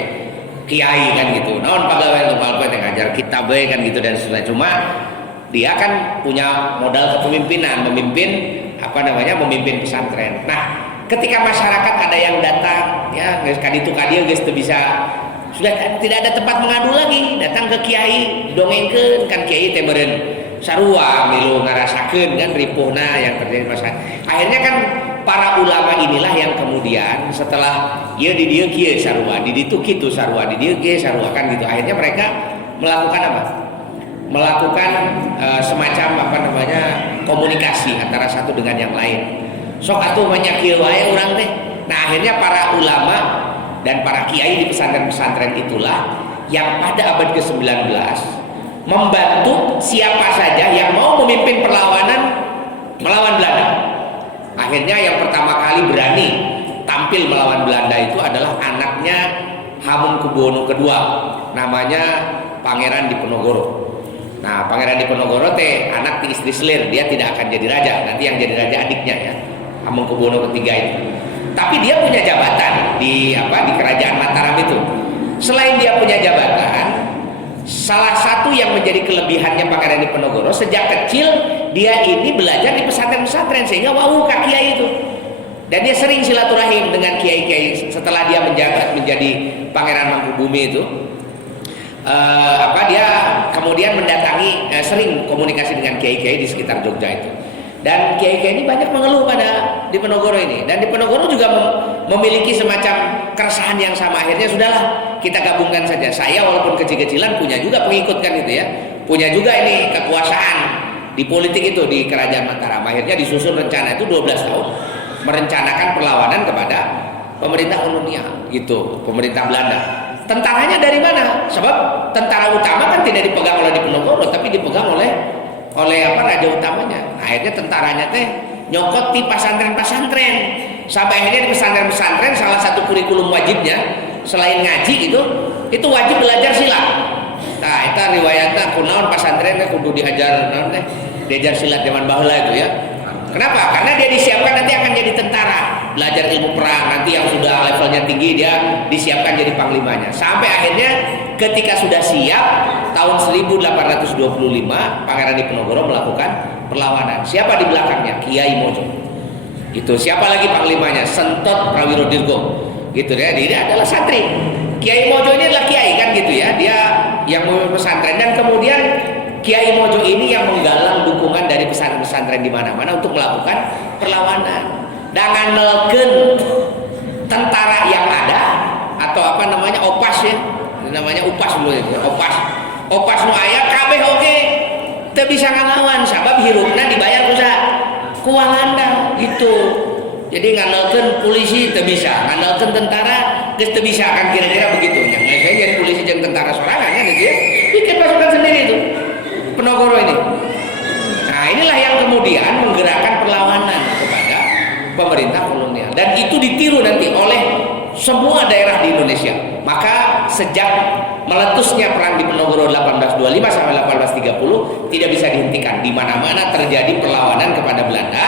kiai kan gitu. Naon pagawean lokal teh ngajar kitab kan gitu dan sebagainya. Cuma dia kan punya modal kepemimpinan, memimpin pesantren. Nah, ketika masyarakat ada yang datang, ya geus kaditu kadieu geus teu bisa, sudah tidak ada tempat mengadu lagi, datang ke kiai, dongengkeun kan kiai teh beureun sarua milu ngarasakeun kan ripuhna yang terjadi masalah. Akhirnya kan para ulama inilah yang kemudian setelah ieu di dieu kieu sarua, di ditu kitu sarua, di dieu kieu sarua kan gitu. Akhirnya mereka melakukan apa? Melakukan semacam komunikasi antara satu dengan yang lain. Sok atuh banyak kieu wae urang teh. Nah, akhirnya para ulama dan para kiai di pesantren-pesantren itulah yang pada abad ke-19 membantu siapa saja yang mau memimpin perlawanan melawan Belanda. Akhirnya yang pertama kali berani tampil melawan Belanda itu adalah anaknya Hamengkubuwono II, namanya Pangeran Diponegoro. Nah, Pangeran Diponegoro teh anak di istri selir, dia tidak akan jadi raja, nanti yang jadi raja adiknya ya, Hamengkubuwono III itu. Tapi dia punya jabatan di kerajaan Mataram itu. Selain dia punya jabatan, salah satu yang menjadi kelebihannya Pangeran Diponegoro, sejak kecil dia ini belajar di pesantren-pesantren sehingga wau ka kiai itu. Dan dia sering silaturahim dengan kiai-kiai setelah dia menjabat menjadi Pangeran Mangkubumi itu. Dia kemudian mendatangi sering komunikasi dengan kiai-kiai di sekitar Jogja itu. Dan kiai-kiai ini banyak mengeluh pada Diponegoro ini. Dan Diponegoro juga memiliki semacam keresahan yang sama. Akhirnya sudahlah, kita gabungkan saja. Saya walaupun kecil-kecilan punya juga pengikut kan gitu ya. Punya juga ini kekuasaan di politik itu di Kerajaan Mataram. Akhirnya disusun rencana itu 12 tahun merencanakan perlawanan kepada pemerintah kolonial gitu, pemerintah Belanda. Tentaranya dari mana? Sebab tentara utama kan tidak dipegang oleh Diponegoro, tapi dipegang oleh raja utamanya. Akhirnya tentaranya teh nyokot di pesantren-pesantren. Sampai akhirnya di pesantren-pesantren salah satu kurikulum wajibnya selain ngaji itu wajib belajar silat. Nah, itu riwayatnya kunaon pesantren kudu diajar diajar silat zaman baheula itu ya. Kenapa? Karena dia disiapkan nanti akan jadi tentara, belajar ilmu perang, nanti yang sudah levelnya tinggi dia disiapkan jadi panglimanya. Sampai akhirnya ketika sudah siap tahun 1825 Pangeran Diponegoro melakukan perlawanan. Siapa di belakangnya? Kiai Mojo. Gitu. Siapa lagi panglimanya? Sentot Prawirodirgo. Gitu ya. Dia adalah santri. Kiai Mojo ini adalah kiai kan gitu ya. Dia yang memimpin pesantren dan kemudian Kiai Mojo ini yang menggalang dukungan dari pesantren-pesantren di mana-mana untuk melakukan perlawanan. Dengan nelken tentara yang ada atau opas ya. Namanya upas dulu ya. Opas nu aya kabeh oge teu bisa ngalawan sabab hirupna dibayar ku Walanda gitu. Jadi ngandalkeun polisi teu bisa, ngandalkeun tentara geus teu bisa kan kira-kira begitu. Yang saya jadi polisi jeung tentara sorangan kan gitu ya. Bikin pasukan sendiri itu. Penogoro ini. Nah, inilah yang kemudian menggerakkan perlawanan kepada pemerintah kolonial dan itu ditiru nanti oleh semua daerah di Indonesia. Maka sejak meletusnya perang Diponegoro 1825 sampai 1830 tidak bisa dihentikan. Di mana-mana terjadi perlawanan kepada Belanda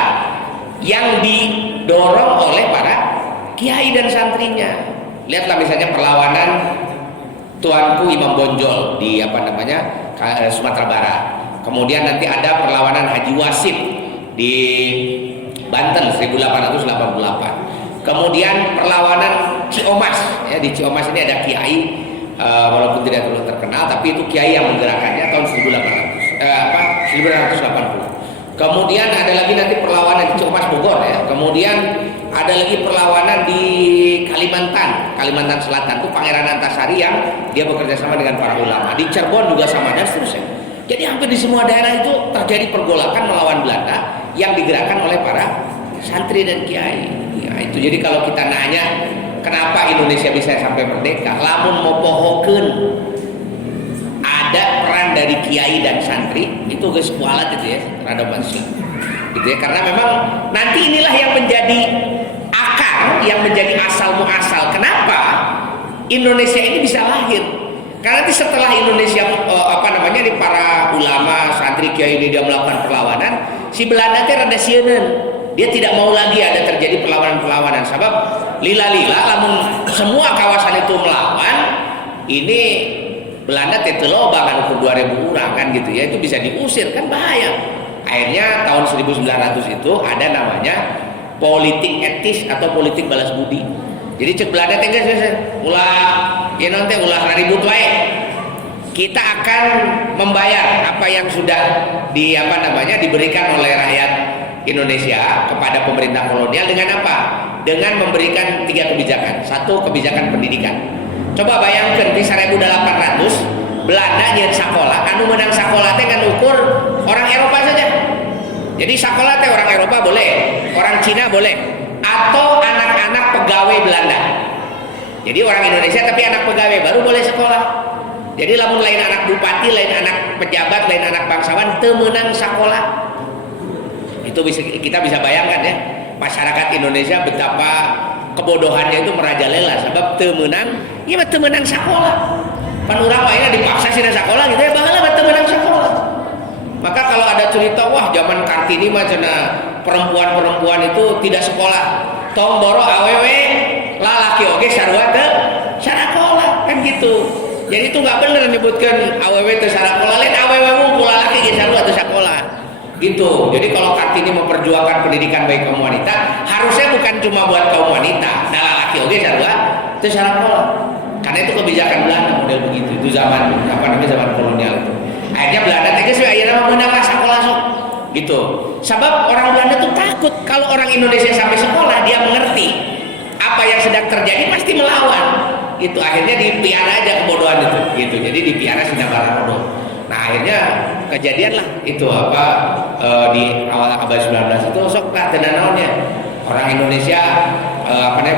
yang didorong oleh para kiai dan santrinya. Lihatlah misalnya perlawanan Tuanku Imam Bonjol di Sumatera Barat. Kemudian nanti ada perlawanan Haji Wasit di Banten 1888. Kemudian perlawanan Ciomas ya, di Ciomas ini ada kiai walaupun tidak terlalu terkenal tapi itu kiai yang menggerakkannya tahun 1980. Kemudian ada lagi nanti perlawanan di Ciomas Bogor ya. Kemudian ada lagi perlawanan di Kalimantan Kalimantan Selatan tuh Pangeran Antasari yang dia bekerja sama dengan para ulama. Di Cirebon juga sama dan seterusnya. Jadi hampir di semua daerah itu terjadi pergolakan melawan Belanda yang digerakkan oleh para santri dan kiai. Ya, itu jadi kalau kita nanya kenapa Indonesia bisa sampai merdeka, lamun mau pohokeun ada peran dari kiai dan santri itu guys kualat itu ya terhadap Islam. Gitu ya, karena memang nanti inilah yang menjadi akar, yang menjadi asal muasal kenapa Indonesia ini bisa lahir. Karena nanti setelah Indonesia di para ulama santri kiai ini dia melakukan perlawanan, si Belanda teh rada sieun. Dia tidak mau lagi ada terjadi perlawanan-perlawanan sebab lila-lila lamun semua kawasan itu melawan, ini Belanda teh loba kan ukur 2000 orang kan gitu ya, itu bisa diusir kan bahaya. Akhirnya tahun 1900 itu ada namanya politik etis atau politik balas budi. Jadi cek Belanda teh geus ulah ieu teh ulah ribut wae. Kita akan membayar apa yang sudah diberikan oleh rakyat Indonesia kepada pemerintah kolonial dengan apa? Dengan memberikan 3 kebijakan. 1, kebijakan pendidikan. Coba bayangkan di 1800 Belanda nyeun sakola, anu menang sakola teh kan ukur orang Eropa saja. Jadi sakola teh orang Eropa boleh, orang Cina boleh, atau anak-anak pegawai Belanda. Jadi orang Indonesia tapi anak pegawai baru boleh sekolah. Jadi lamun lain anak bupati, lain anak pejabat, lain anak bangsawan teu meunang sakola. Itu kita bisa bayangkan ya, masyarakat Indonesia betapa kebodohannya itu merajalela sebab teu meunang, ieu mah teu meunang sakola. Pan urang mah dipaksa sih sekolah gitu ya, baheula mah teu meunang sakolah. Maka kalau ada cerita wah zaman Kartini mah cenah perempuan-perempuan itu tidak sekolah. Tong boro awewe lalaki oge sarua teu sakola kan gitu. Jadi itu nggak bener menyebutkan awewe teu sakola, lain awewe wungkul lalaki ge sarua teu sakola. Gitu. Jadi kalau Kartini memperjuangkan pendidikan bagi kaum wanita, harusnya bukan cuma buat kaum wanita, nah lalaki oge sarua teu sakola. Karena itu kebijakan Belanda model begitu. Itu zaman zaman kolonial itu. Akhirnya Belanda teh geus ayeuna mah meunang sakola sok. Gitu. Sebab orang Belanda tuh takut kalau orang Indonesia sampai sekolah dia mengerti apa yang sedang terjadi pasti melawan. Itu akhirnya dipiara aja kebodohan itu. Gitu. Jadi dipiara sinambara bodoh. Nah akhirnya kejadian lah itu di awal abad 19 itu sok tah teu naonnya orang Indonesia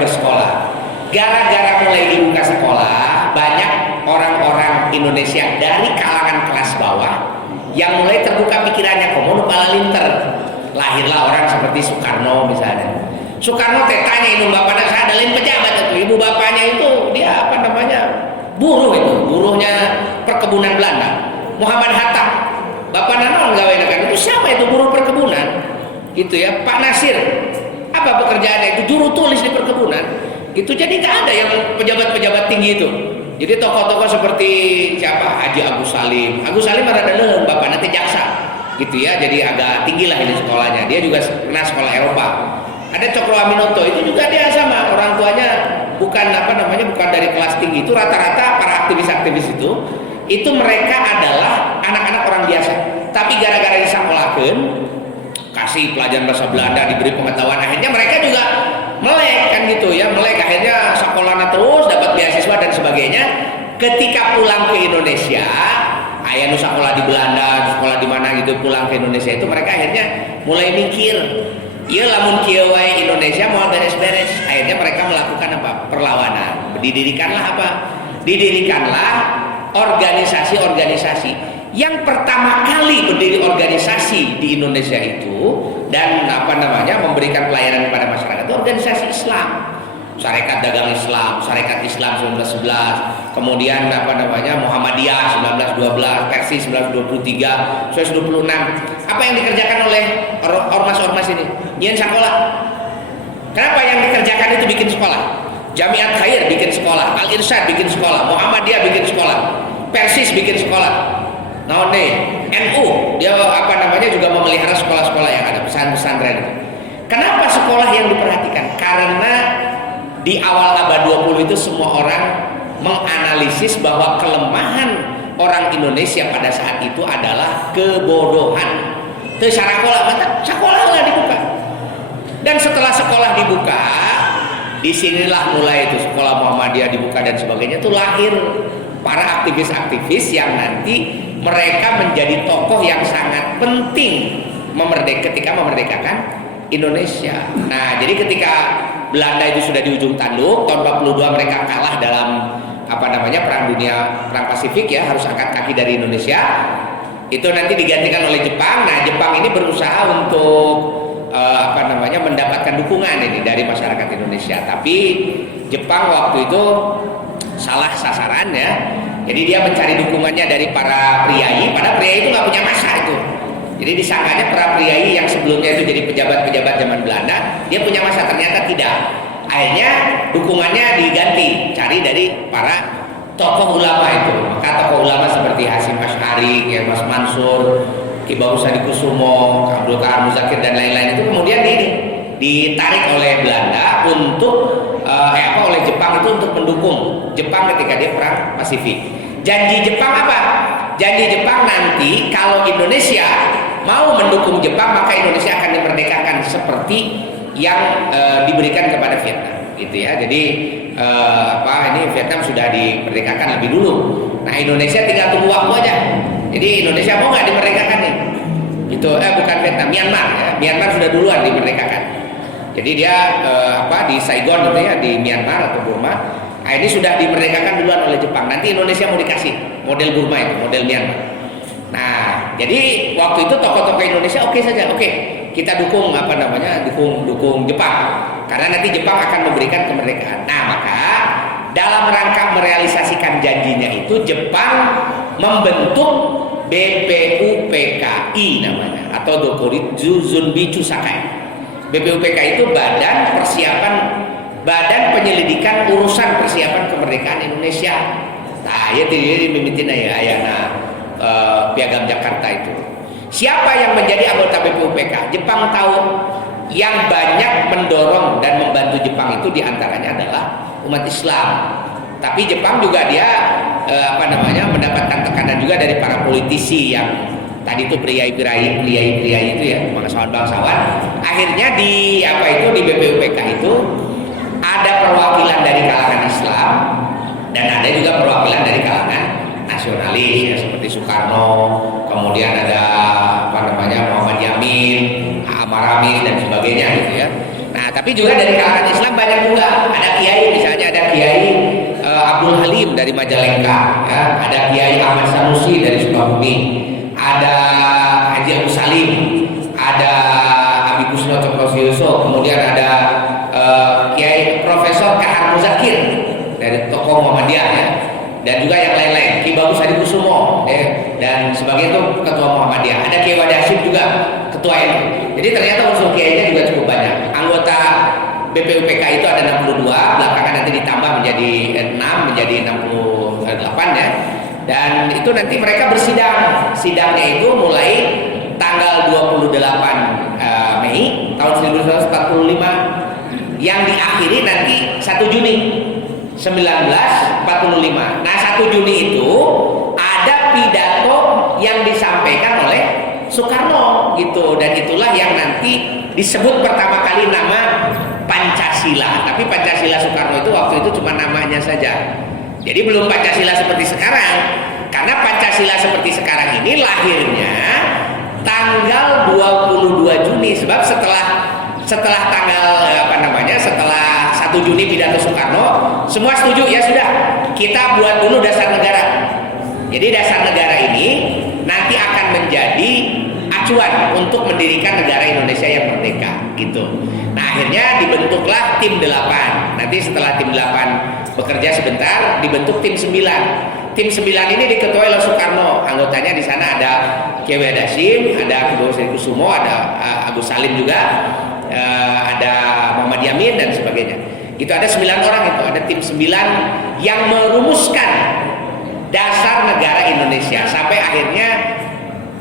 bersekolah. Gara-gara mulai dibuka sekolah, banyak orang-orang Indonesia dari kalangan kelas bawah yang mulai terbuka pikirannya, komo nu palalinter. Lahirlah orang seperti Soekarno misalnya. Soekarno teh tanya ibu bapaknya, saya ada lain pejabat itu, ibu bapaknya itu dia buruh itu, buruhnya perkebunan Belanda. Muhammad Hatta, bapak naon gawe negan itu siapa itu buruh perkebunan? Gitu ya, Pak Nasir. Apa pekerjaannya itu? Juru tulis di perkebunan. Gitu, jadi nggak ada yang pejabat-pejabat tinggi itu. Jadi tokoh-tokoh seperti siapa? Haji Agus Salim. Agus Salim ada leung, bapak nanti jaksa. Gitu ya, jadi agak tinggi lah ini sekolahnya. Dia juga pernah sekolah Eropa. Ada Cokro Aminoto, itu juga dia sama. Orang tuanya bukan bukan dari kelas tinggi. Itu rata-rata para aktivis-aktivis itu mereka adalah anak-anak orang biasa. Tapi gara-gara disakolahkeun, kasih pelajaran bahasa Belanda, diberi pengetahuan, akhirnya mereka juga melek kan gitu ya, melek akhirnya sekolahnya terus dapat beasiswa dan sebagainya. Ketika pulang ke Indonesia, aya nu sekolah di Belanda, sekolah di mana gitu, pulang ke Indonesia itu mereka akhirnya mulai mikir, ieu lamun kieu wae Indonesia mau beres-beres. Akhirnya mereka melakukan apa? Perlawanan. Didirikanlah organisasi-organisasi. Yang pertama kali berdiri organisasi di Indonesia itu dan memberikan pelayanan kepada masyarakat itu organisasi Islam. Sarekat Dagang Islam, Sarekat Islam 1911, kemudian Muhammadiyah 1912, Persis 1923, 1926. Apa yang dikerjakan oleh ormas-ormas ini? Nyen sekolah. Kenapa yang dikerjakan itu bikin sekolah? Jamiat Khair bikin sekolah, Al Irsyad bikin sekolah, Muhammadiyah bikin sekolah, Persis bikin sekolah. Nah, NU dia juga memelihara sekolah-sekolah yang ada, pesantren-pesantren. Kenapa sekolah yang diperhatikan? Karena di awal abad 20 itu semua orang menganalisis bahwa kelemahan orang Indonesia pada saat itu adalah kebodohan. Teu sakola, maka sekolah lah dibuka. Dan setelah sekolah dibuka, disinilah mulai itu sekolah Muhammadiyah dibuka dan sebagainya, itu lahir para aktivis-aktivis yang nanti mereka menjadi tokoh yang sangat penting ketika memerdekakan Indonesia. Nah, jadi ketika Belanda itu sudah di ujung tanduk, tahun 42 mereka kalah dalam perang Pasifik ya, harus angkat kaki dari Indonesia. Itu nanti digantikan oleh Jepang. Nah, Jepang ini berusaha untuk mendapatkan dukungan ini dari masyarakat Indonesia. Tapi Jepang waktu itu salah sasaran ya. Jadi dia mencari dukungannya dari para priai. Padahal priai itu nggak punya masa itu. Jadi disangkanya para priai yang sebelumnya itu jadi pejabat-pejabat zaman Belanda, dia punya masa, ternyata tidak. Akhirnya dukungannya diganti, cari dari para tokoh ulama itu. Maka tokoh ulama seperti Hasyim Asy'ari, Mas Mansur, Ki Bagus Hadikusumo, Abdul Kahar Muzakir dan lain-lain itu kemudian ditarik oleh Belanda untuk oleh Jepang itu untuk mendukung Jepang ketika dia perang Pasifik. Janji Jepang apa? Janji Jepang nanti kalau Indonesia mau mendukung Jepang maka Indonesia akan dimerdekakan seperti yang diberikan kepada Vietnam, gitu ya. Jadi ini Vietnam sudah dimerdekakan lebih dulu. Nah, Indonesia tinggal tunggu waktu aja. Jadi Indonesia mau nggak dimerdekakan nih? Itu bukan Vietnam, Myanmar ya. Myanmar sudah duluan dimerdekakan. Jadi dia di Saigon gitu ya, di Myanmar atau Burma. Nah, ini sudah dimerdekakan duluan oleh Jepang. Nanti Indonesia mau dikasih model Burma itu, model Myanmar. Nah, jadi waktu itu tokoh-tokoh Indonesia oke saja, kita dukung dukung Jepang. Karena nanti Jepang akan memberikan kemerdekaan. Nah, maka dalam rangka merealisasikan janjinya itu Jepang membentuk BPUPKI namanya, atau Dokurizu Zunbi Chusakai. BPUPKI itu Badan Penyelidikan Urusan Persiapan Kemerdekaan Indonesia. Nah, ya mimitin ya Piagam Jakarta itu. Siapa yang menjadi anggota BPUPK? Jepang tahu. Yang banyak mendorong dan membantu Jepang itu diantaranya adalah umat Islam. Tapi Jepang juga dia mendapatkan tekanan juga dari para politisi yang tadi itu priai-priai itu ya, bangsawan-bangsawan. Akhirnya di BPUPK itu ada perwakilan dari kalangan Islam dan ada juga perwakilan dari kalangan nasionalis ya, seperti Soekarno, kemudian ada Muhammad Yamin, Amaramis dan sebagainya gitu ya. Nah, tapi juga dari kalangan Islam banyak juga. Ada kiai, misalnya ada Kiai Abdul Halim dari Majalengka, ya. Ada Kiai Ahmad Sanusi dari Sukabumi, ada Haji Abu Salim, ada Abi Kusno Cokrosioso, kemudian ada Kiai Profesor Kahar Muzakir dari tokoh Muhammadiyah ya. Dan juga yang lain-lain, Ki Bagus Hadikusumo dan sebagainya itu ketua Muhammadiyah. Ada Kiai Wadi Hasyim juga ketua NU. Jadi ternyata unsur kiainya juga cukup banyak. Anggota BPUPK itu ada 62, belakangan nanti ditambah menjadi 6, menjadi 68 ya. Dan itu nanti mereka bersidang. Sidangnya itu mulai tanggal 28 Mei tahun 1945 yang diakhiri nanti 1 Juni 1945. Nah, 1 Juni itu ada pidato yang disampaikan oleh Soekarno gitu, dan itulah yang nanti disebut pertama kali nama Pancasila. Tapi Pancasila Soekarno itu waktu itu cuma namanya saja. Jadi belum Pancasila seperti sekarang. Karena Pancasila seperti sekarang ini lahirnya tanggal 22 Juni, sebab setelah tanggal setelah 1 Juni pidato Soekarno, semua setuju, ya sudah, kita buat dulu dasar negara. Jadi dasar negara ini nanti akan menjadi acuan untuk mendirikan negara Indonesia yang merdeka gitu. Nah, akhirnya dibentuklah tim 8. Nanti setelah tim 8 bekerja sebentar, dibentuk tim 9. Tim 9 ini diketuai oleh Soekarno. Anggotanya di sana ada Kiai Wadi Hasyim, ada Ki Bagus Hadikusumo, ada Agus Salim juga, ada Muhammad Yamin dan sebagainya. Itu ada 9 orang itu, ada tim 9 yang merumuskan dasar negara Indonesia sampai akhirnya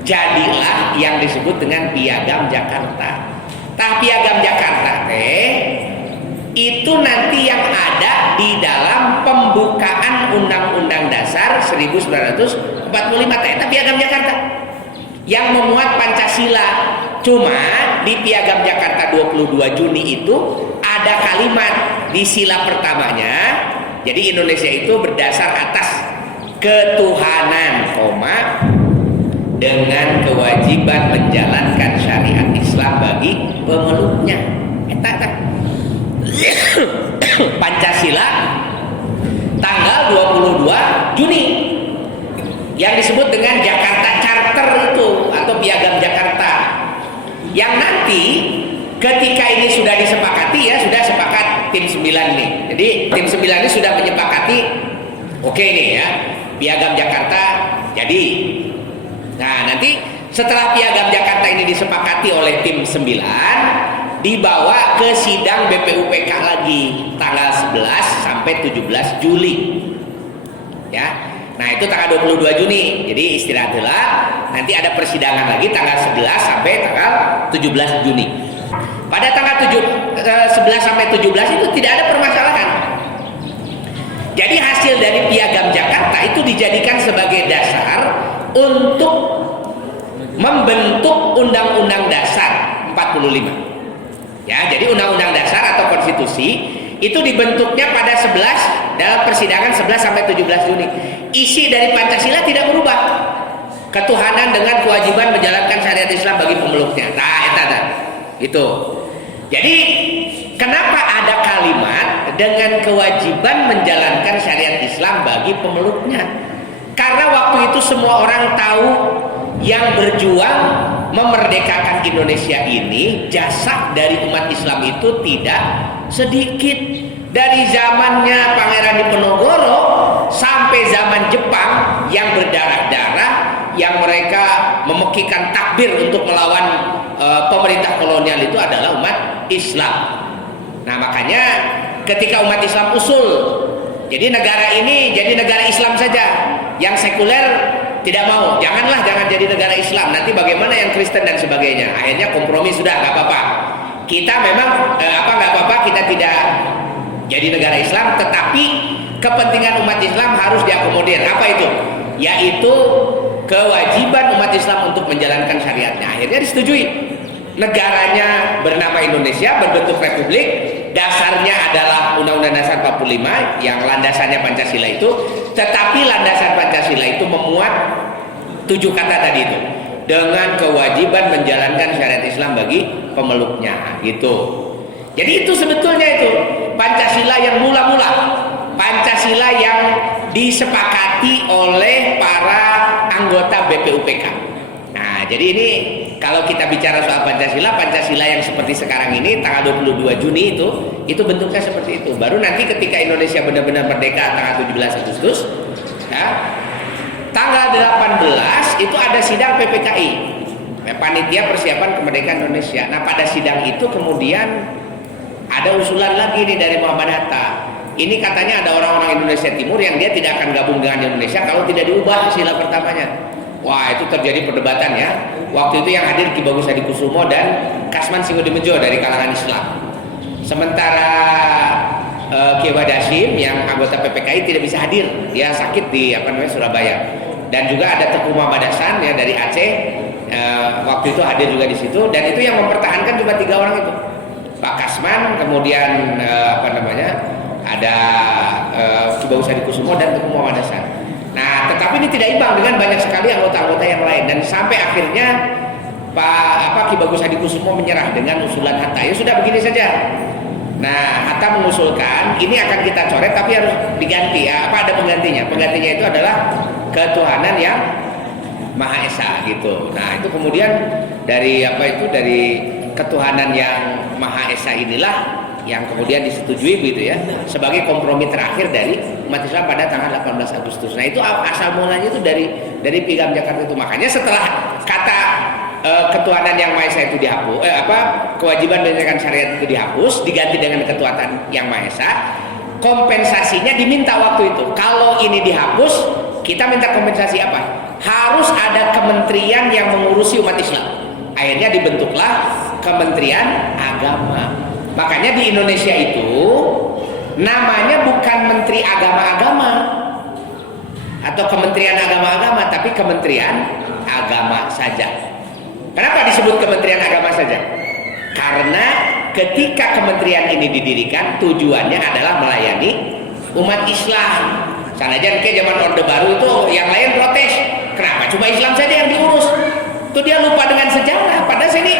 jadilah yang disebut dengan Piagam Jakarta. Piagam Jakarta itu nanti yang ada di dalam pembukaan Undang-Undang Dasar 1945 Piagam Jakarta yang memuat Pancasila. Cuma di Piagam Jakarta 22 Juni itu ada ada kalimat di sila pertamanya. Jadi Indonesia itu berdasar atas ketuhanan, dengan kewajiban menjalankan syariat Islam bagi pemeluknya. Pancasila tanggal 22 Juni yang disebut dengan Jakarta Charter itu atau Piagam Jakarta, yang nanti ketika ini sudah disepakati, ya sudah sepakat tim 9 nih. Jadi tim 9 ini sudah menyepakati, oke nih ya, Piagam Jakarta jadi. Nah, nanti setelah Piagam Jakarta ini disepakati oleh tim 9, dibawa ke sidang BPUPK lagi tanggal 11 sampai 17 Juli. Ya. Nah, itu tanggal 22 Juni. Jadi istirahat dulu. Nanti ada persidangan lagi tanggal 11 sampai tanggal 17 Juni. Pada tanggal 11 sampai 17 itu tidak ada permasalahan. Jadi hasil dari Piagam Jakarta itu dijadikan sebagai dasar untuk membentuk Undang-Undang Dasar 45. Ya, jadi Undang-Undang Dasar atau Konstitusi itu dibentuknya pada 11 dalam persidangan 11 sampai 17 Juni. Isi dari Pancasila tidak berubah. Ketuhanan dengan kewajiban menjalankan syariat Islam bagi pemeluknya. Itu. Jadi kenapa ada kalimat dengan kewajiban menjalankan syariat Islam bagi pemeluknya? Karena waktu itu semua orang tahu yang berjuang memerdekakan Indonesia ini, jasa dari umat Islam itu tidak sedikit. Dari zamannya Pangeran Diponegoro sampai zaman Jepang yang berdarah-darah, yang mereka memekikan takbir untuk melawan pemerintah kolonial itu adalah umat Islam. Nah, makanya ketika umat Islam usul, jadi negara ini jadi negara Islam saja, yang sekuler tidak mau, jangan jadi negara Islam, nanti bagaimana yang Kristen dan sebagainya. Akhirnya kompromi, sudah nggak apa-apa, kita memang nggak apa-apa, kita tidak jadi negara Islam, tetapi kepentingan umat Islam harus diakomodir. Apa itu? Yaitu kewajiban umat Islam untuk menjalankan syariatnya. Akhirnya disetujui. Negaranya bernama Indonesia, berbentuk republik, dasarnya adalah Undang-Undang Dasar 45 yang landasannya Pancasila itu, tetapi landasan Pancasila itu memuat 7 kata tadi itu, dengan kewajiban menjalankan syariat Islam bagi pemeluknya, gitu. Jadi itu sebetulnya itu Pancasila yang mula-mula, Pancasila yang disepakati oleh para anggota BPUPK. Nah, jadi ini kalau kita bicara soal Pancasila, Pancasila yang seperti sekarang ini tanggal 22 Juni itu bentuknya seperti itu. Baru nanti ketika Indonesia benar-benar merdeka tanggal 17 Agustus, ya, tanggal 18 itu ada sidang PPKI, Panitia Persiapan Kemerdekaan Indonesia. Nah, pada sidang itu kemudian ada usulan lagi nih dari Muhammad Hatta. Ini katanya ada orang-orang Indonesia Timur yang dia tidak akan gabung dengan Indonesia kalau tidak diubah sila pertamanya. Wah, itu terjadi perdebatan ya. Waktu itu yang hadir Ki Bagus Hadikusumo dan Kasman Singodimedjo dari kalangan Islam. Sementara Ki Wahid Hasyim yang anggota PPKI tidak bisa hadir, dia sakit di Surabaya. Dan juga ada Teguh Muhammad Hasan ya dari Aceh, waktu itu hadir juga di situ. Dan itu yang mempertahankan cuma 3 orang itu, Pak Kasman, kemudian ada Ki Bagus Hadikusumo dan Teguh Muhammad Hasan. Nah, tetapi ini tidak imbang dengan banyak sekali anggota-anggota yang lain, dan sampai akhirnya Ki Bagus Hadikusumo menyerah dengan usulan Hatta. Ya sudah, begini saja. Nah, Hatta mengusulkan ini akan kita coret tapi harus diganti. Ada penggantinya? Penggantinya itu adalah ketuhanan yang Maha Esa gitu. Nah, itu kemudian dari ketuhanan yang Maha Esa inilah yang kemudian disetujui begitu ya, sebagai kompromi terakhir dari umat Islam pada tanggal 18 Agustus. Nah, itu asal mulanya itu dari Piagam Jakarta itu. Makanya setelah kata ketuhanan yang Maha Esa itu dihapus, kewajiban menjalankan syariat itu dihapus, diganti dengan ketuhanan yang Maha Esa, kompensasinya diminta waktu itu. Kalau ini dihapus, kita minta kompensasi apa? Harus ada kementerian yang mengurusi umat Islam. Akhirnya dibentuklah Kementerian Agama. Makanya di Indonesia itu namanya bukan Menteri Agama-Agama atau Kementerian Agama-Agama, tapi Kementerian Agama saja. Kenapa disebut Kementerian Agama saja? Karena ketika kementerian ini didirikan tujuannya adalah melayani umat Islam. Sanajan ke zaman Orde Baru itu yang lain protes, kenapa cuma Islam saja yang diurus? Itu dia lupa dengan sejarah. Padahal sini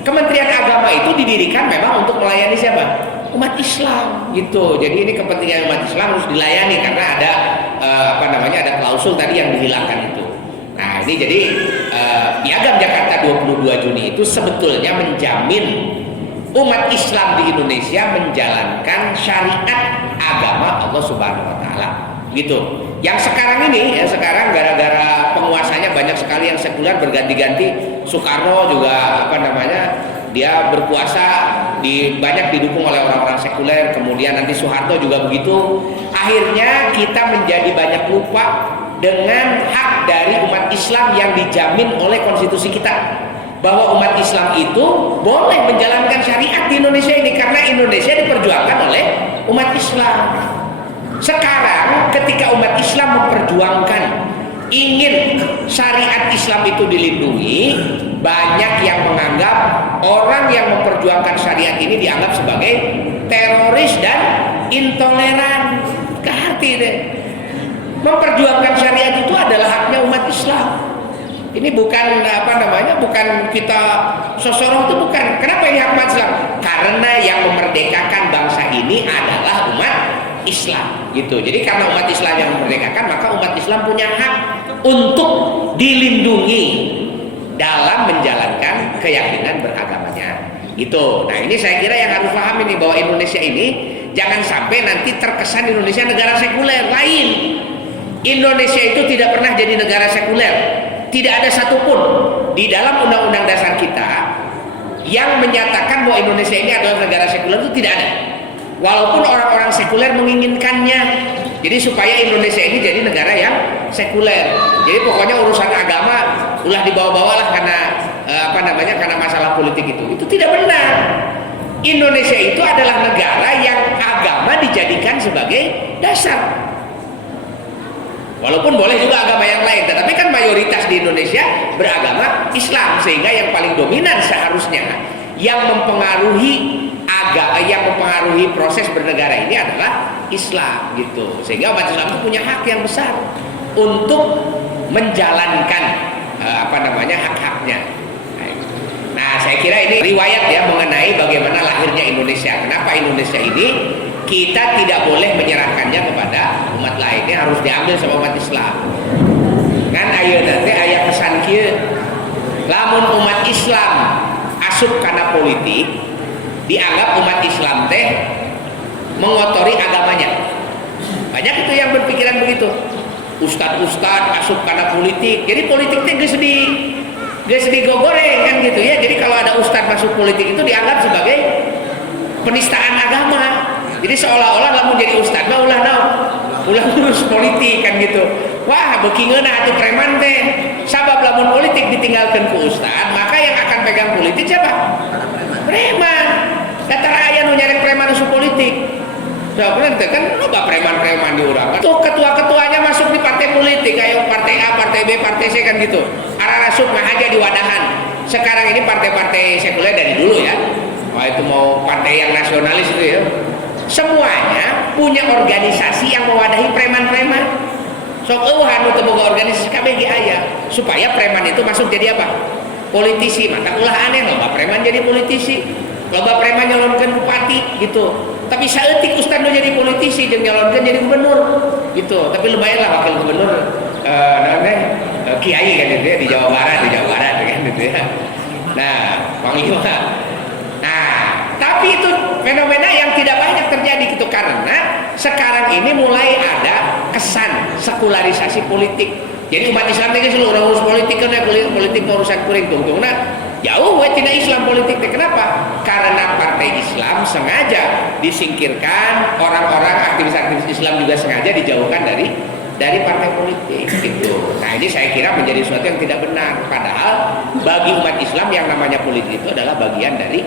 Kementerian Agama itu didirikan memang untuk melayani siapa? Umat Islam gitu. Jadi ini kepentingan umat Islam harus dilayani karena ada ada klausul tadi yang dihilangkan itu. Nah ini jadi Piagam Jakarta 22 Juni itu sebetulnya menjamin umat Islam di Indonesia menjalankan syariat agama Allah Subhanahu Wa Taala gitu. Yang sekarang ini ya, sekarang gara-gara penguasanya banyak sekali yang sekuler berganti-ganti. Soekarno juga dia berkuasa banyak didukung oleh orang-orang sekuler, kemudian nanti Soeharto juga begitu. Akhirnya kita menjadi banyak lupa dengan hak dari umat Islam yang dijamin oleh konstitusi kita, bahwa umat Islam itu boleh menjalankan syariat di Indonesia ini karena Indonesia diperjuangkan oleh umat Islam. Sekarang ketika umat Islam memperjuangkan ingin syariat Islam itu dilindungi, banyak yang menganggap orang yang memperjuangkan syariat ini dianggap sebagai teroris dan intoleran. Arti deh, memperjuangkan syariat itu adalah haknya umat Islam. Ini bukan bukan kita sosoro, itu bukan. Kenapa ini hak umat Islam? Karena yang memerdekakan bangsa ini adalah umat Islam gitu. Jadi karena umat Islam yang memerdekakan, maka umat Islam punya hak untuk dilindungi dalam menjalankan keyakinan beragamanya gitu. Nah ini saya kira yang harus paham ini, bahwa Indonesia ini jangan sampai nanti terkesan Indonesia negara sekuler. Lain, Indonesia itu tidak pernah jadi negara sekuler. Tidak ada satupun di dalam undang-undang dasar kita yang menyatakan bahwa Indonesia ini adalah negara sekuler, itu tidak ada. Walaupun orang-orang sekuler menginginkannya, jadi supaya Indonesia ini jadi negara yang sekuler. Jadi pokoknya urusan agama ulah dibawa-bawa lah karena karena masalah politik itu tidak benar. Indonesia itu adalah negara yang agama dijadikan sebagai dasar. Walaupun boleh juga agama yang lain, tetapi kan mayoritas di Indonesia beragama Islam, sehingga yang paling dominan seharusnya yang mempengaruhi proses bernegara ini adalah Islam gitu. Sehingga umat Islam itu punya hak yang besar untuk menjalankan hak-haknya. Nah, saya kira ini riwayat ya mengenai bagaimana lahirnya Indonesia. Kenapa Indonesia ini kita tidak boleh menyerahkannya kepada umat lainnya, harus diambil sama umat Islam. Kan ayeuna teh aya pesan kieu, lamun umat Islam asup kana politik, dianggap umat Islam teh mengotori agamanya. Banyak itu yang berpikiran begitu. Ustad-ustad asup kana politik, jadi politik teh geus digoreng kan gitu ya. Jadi kalau ada ustad masuk politik itu dianggap sebagai penistaan agama. Jadi seolah-olah lamun jadi ustad mah ulah ngurus politik kan gitu. Wah, beuki ngeunah atuh preman teh. Sabab lamun politik ditinggalkan ku ustad, maka yang akan pegang politik siapa? Preman. Datara aya nu nyarek preman masuk politik. Soalnya kan loba preman-preman di urang. Tuh ketua-ketuanya masuk di partai politik, ayo partai A, partai B, partai C kan gitu. Arah rasuk mah aja di wadahan. Sekarang ini partai-partai sekuler dari dulu ya. Wah, itu mau partai yang nasionalis itu ya. Semuanya punya organisasi yang mewadahi preman-preman. Sok anu teu boga organisasi kabeh ge aya supaya preman itu masuk jadi apa? Politisi. Maka ulah aneh loba preman jadi politisi. Loba preman nyalonkeun bupati gitu. Tapi saeutik ustad nu jadi politisi jeung nyalonkeun jadi gubernur gitu. Tapi lumayan lah wakil gubernur kiai kan gitu ya di Jawa Barat kan gitu ya. Nah, panglima. Nah, tapi itu fenomena yang tidak banyak terjadi gitu karena sekarang ini mulai ada kesan sekularisasi politik. Jadi umat Islam teh geus urang urus politik kan politik urusan kuring tungtungna jauh we tina Islam politik teh. Kenapa? Karena partai Islam sengaja disingkirkan, orang-orang aktivis-aktivis Islam juga sengaja dijauhkan dari partai politik gitu. Nah, ini saya kira menjadi sesuatu yang tidak benar. Padahal bagi umat Islam yang namanya politik itu adalah bagian dari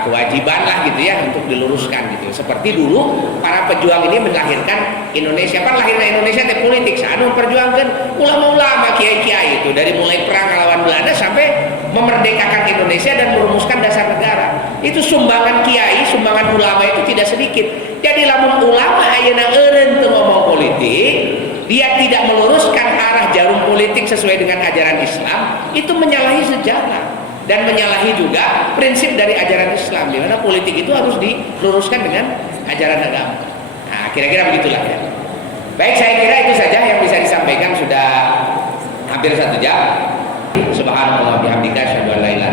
kewajiban lah gitu ya untuk diluruskan gitu. Seperti dulu para pejuang ini melahirkan Indonesia. Lahirnya Indonesia teh politik, saanu memperjuangkan ulama-ulama, kiai-kiai itu dari mulai perang lawan Belanda sampai memerdekakan Indonesia dan merumuskan dasar Itu sumbangan kiai, sumbangan ulama itu tidak sedikit. Jadi lamun ulama ayeuna eureun teu ngomong politik, dia tidak meluruskan arah jarum politik sesuai dengan ajaran Islam, itu menyalahi sejarah dan menyalahi juga prinsip dari ajaran Islam, di mana politik itu harus diluruskan dengan ajaran agama. Nah, kira-kira begitulah ya. Baik, saya kira itu saja yang bisa disampaikan, sudah hampir 1 jam. Subhanallah bihamdika asyhadu an la ilaha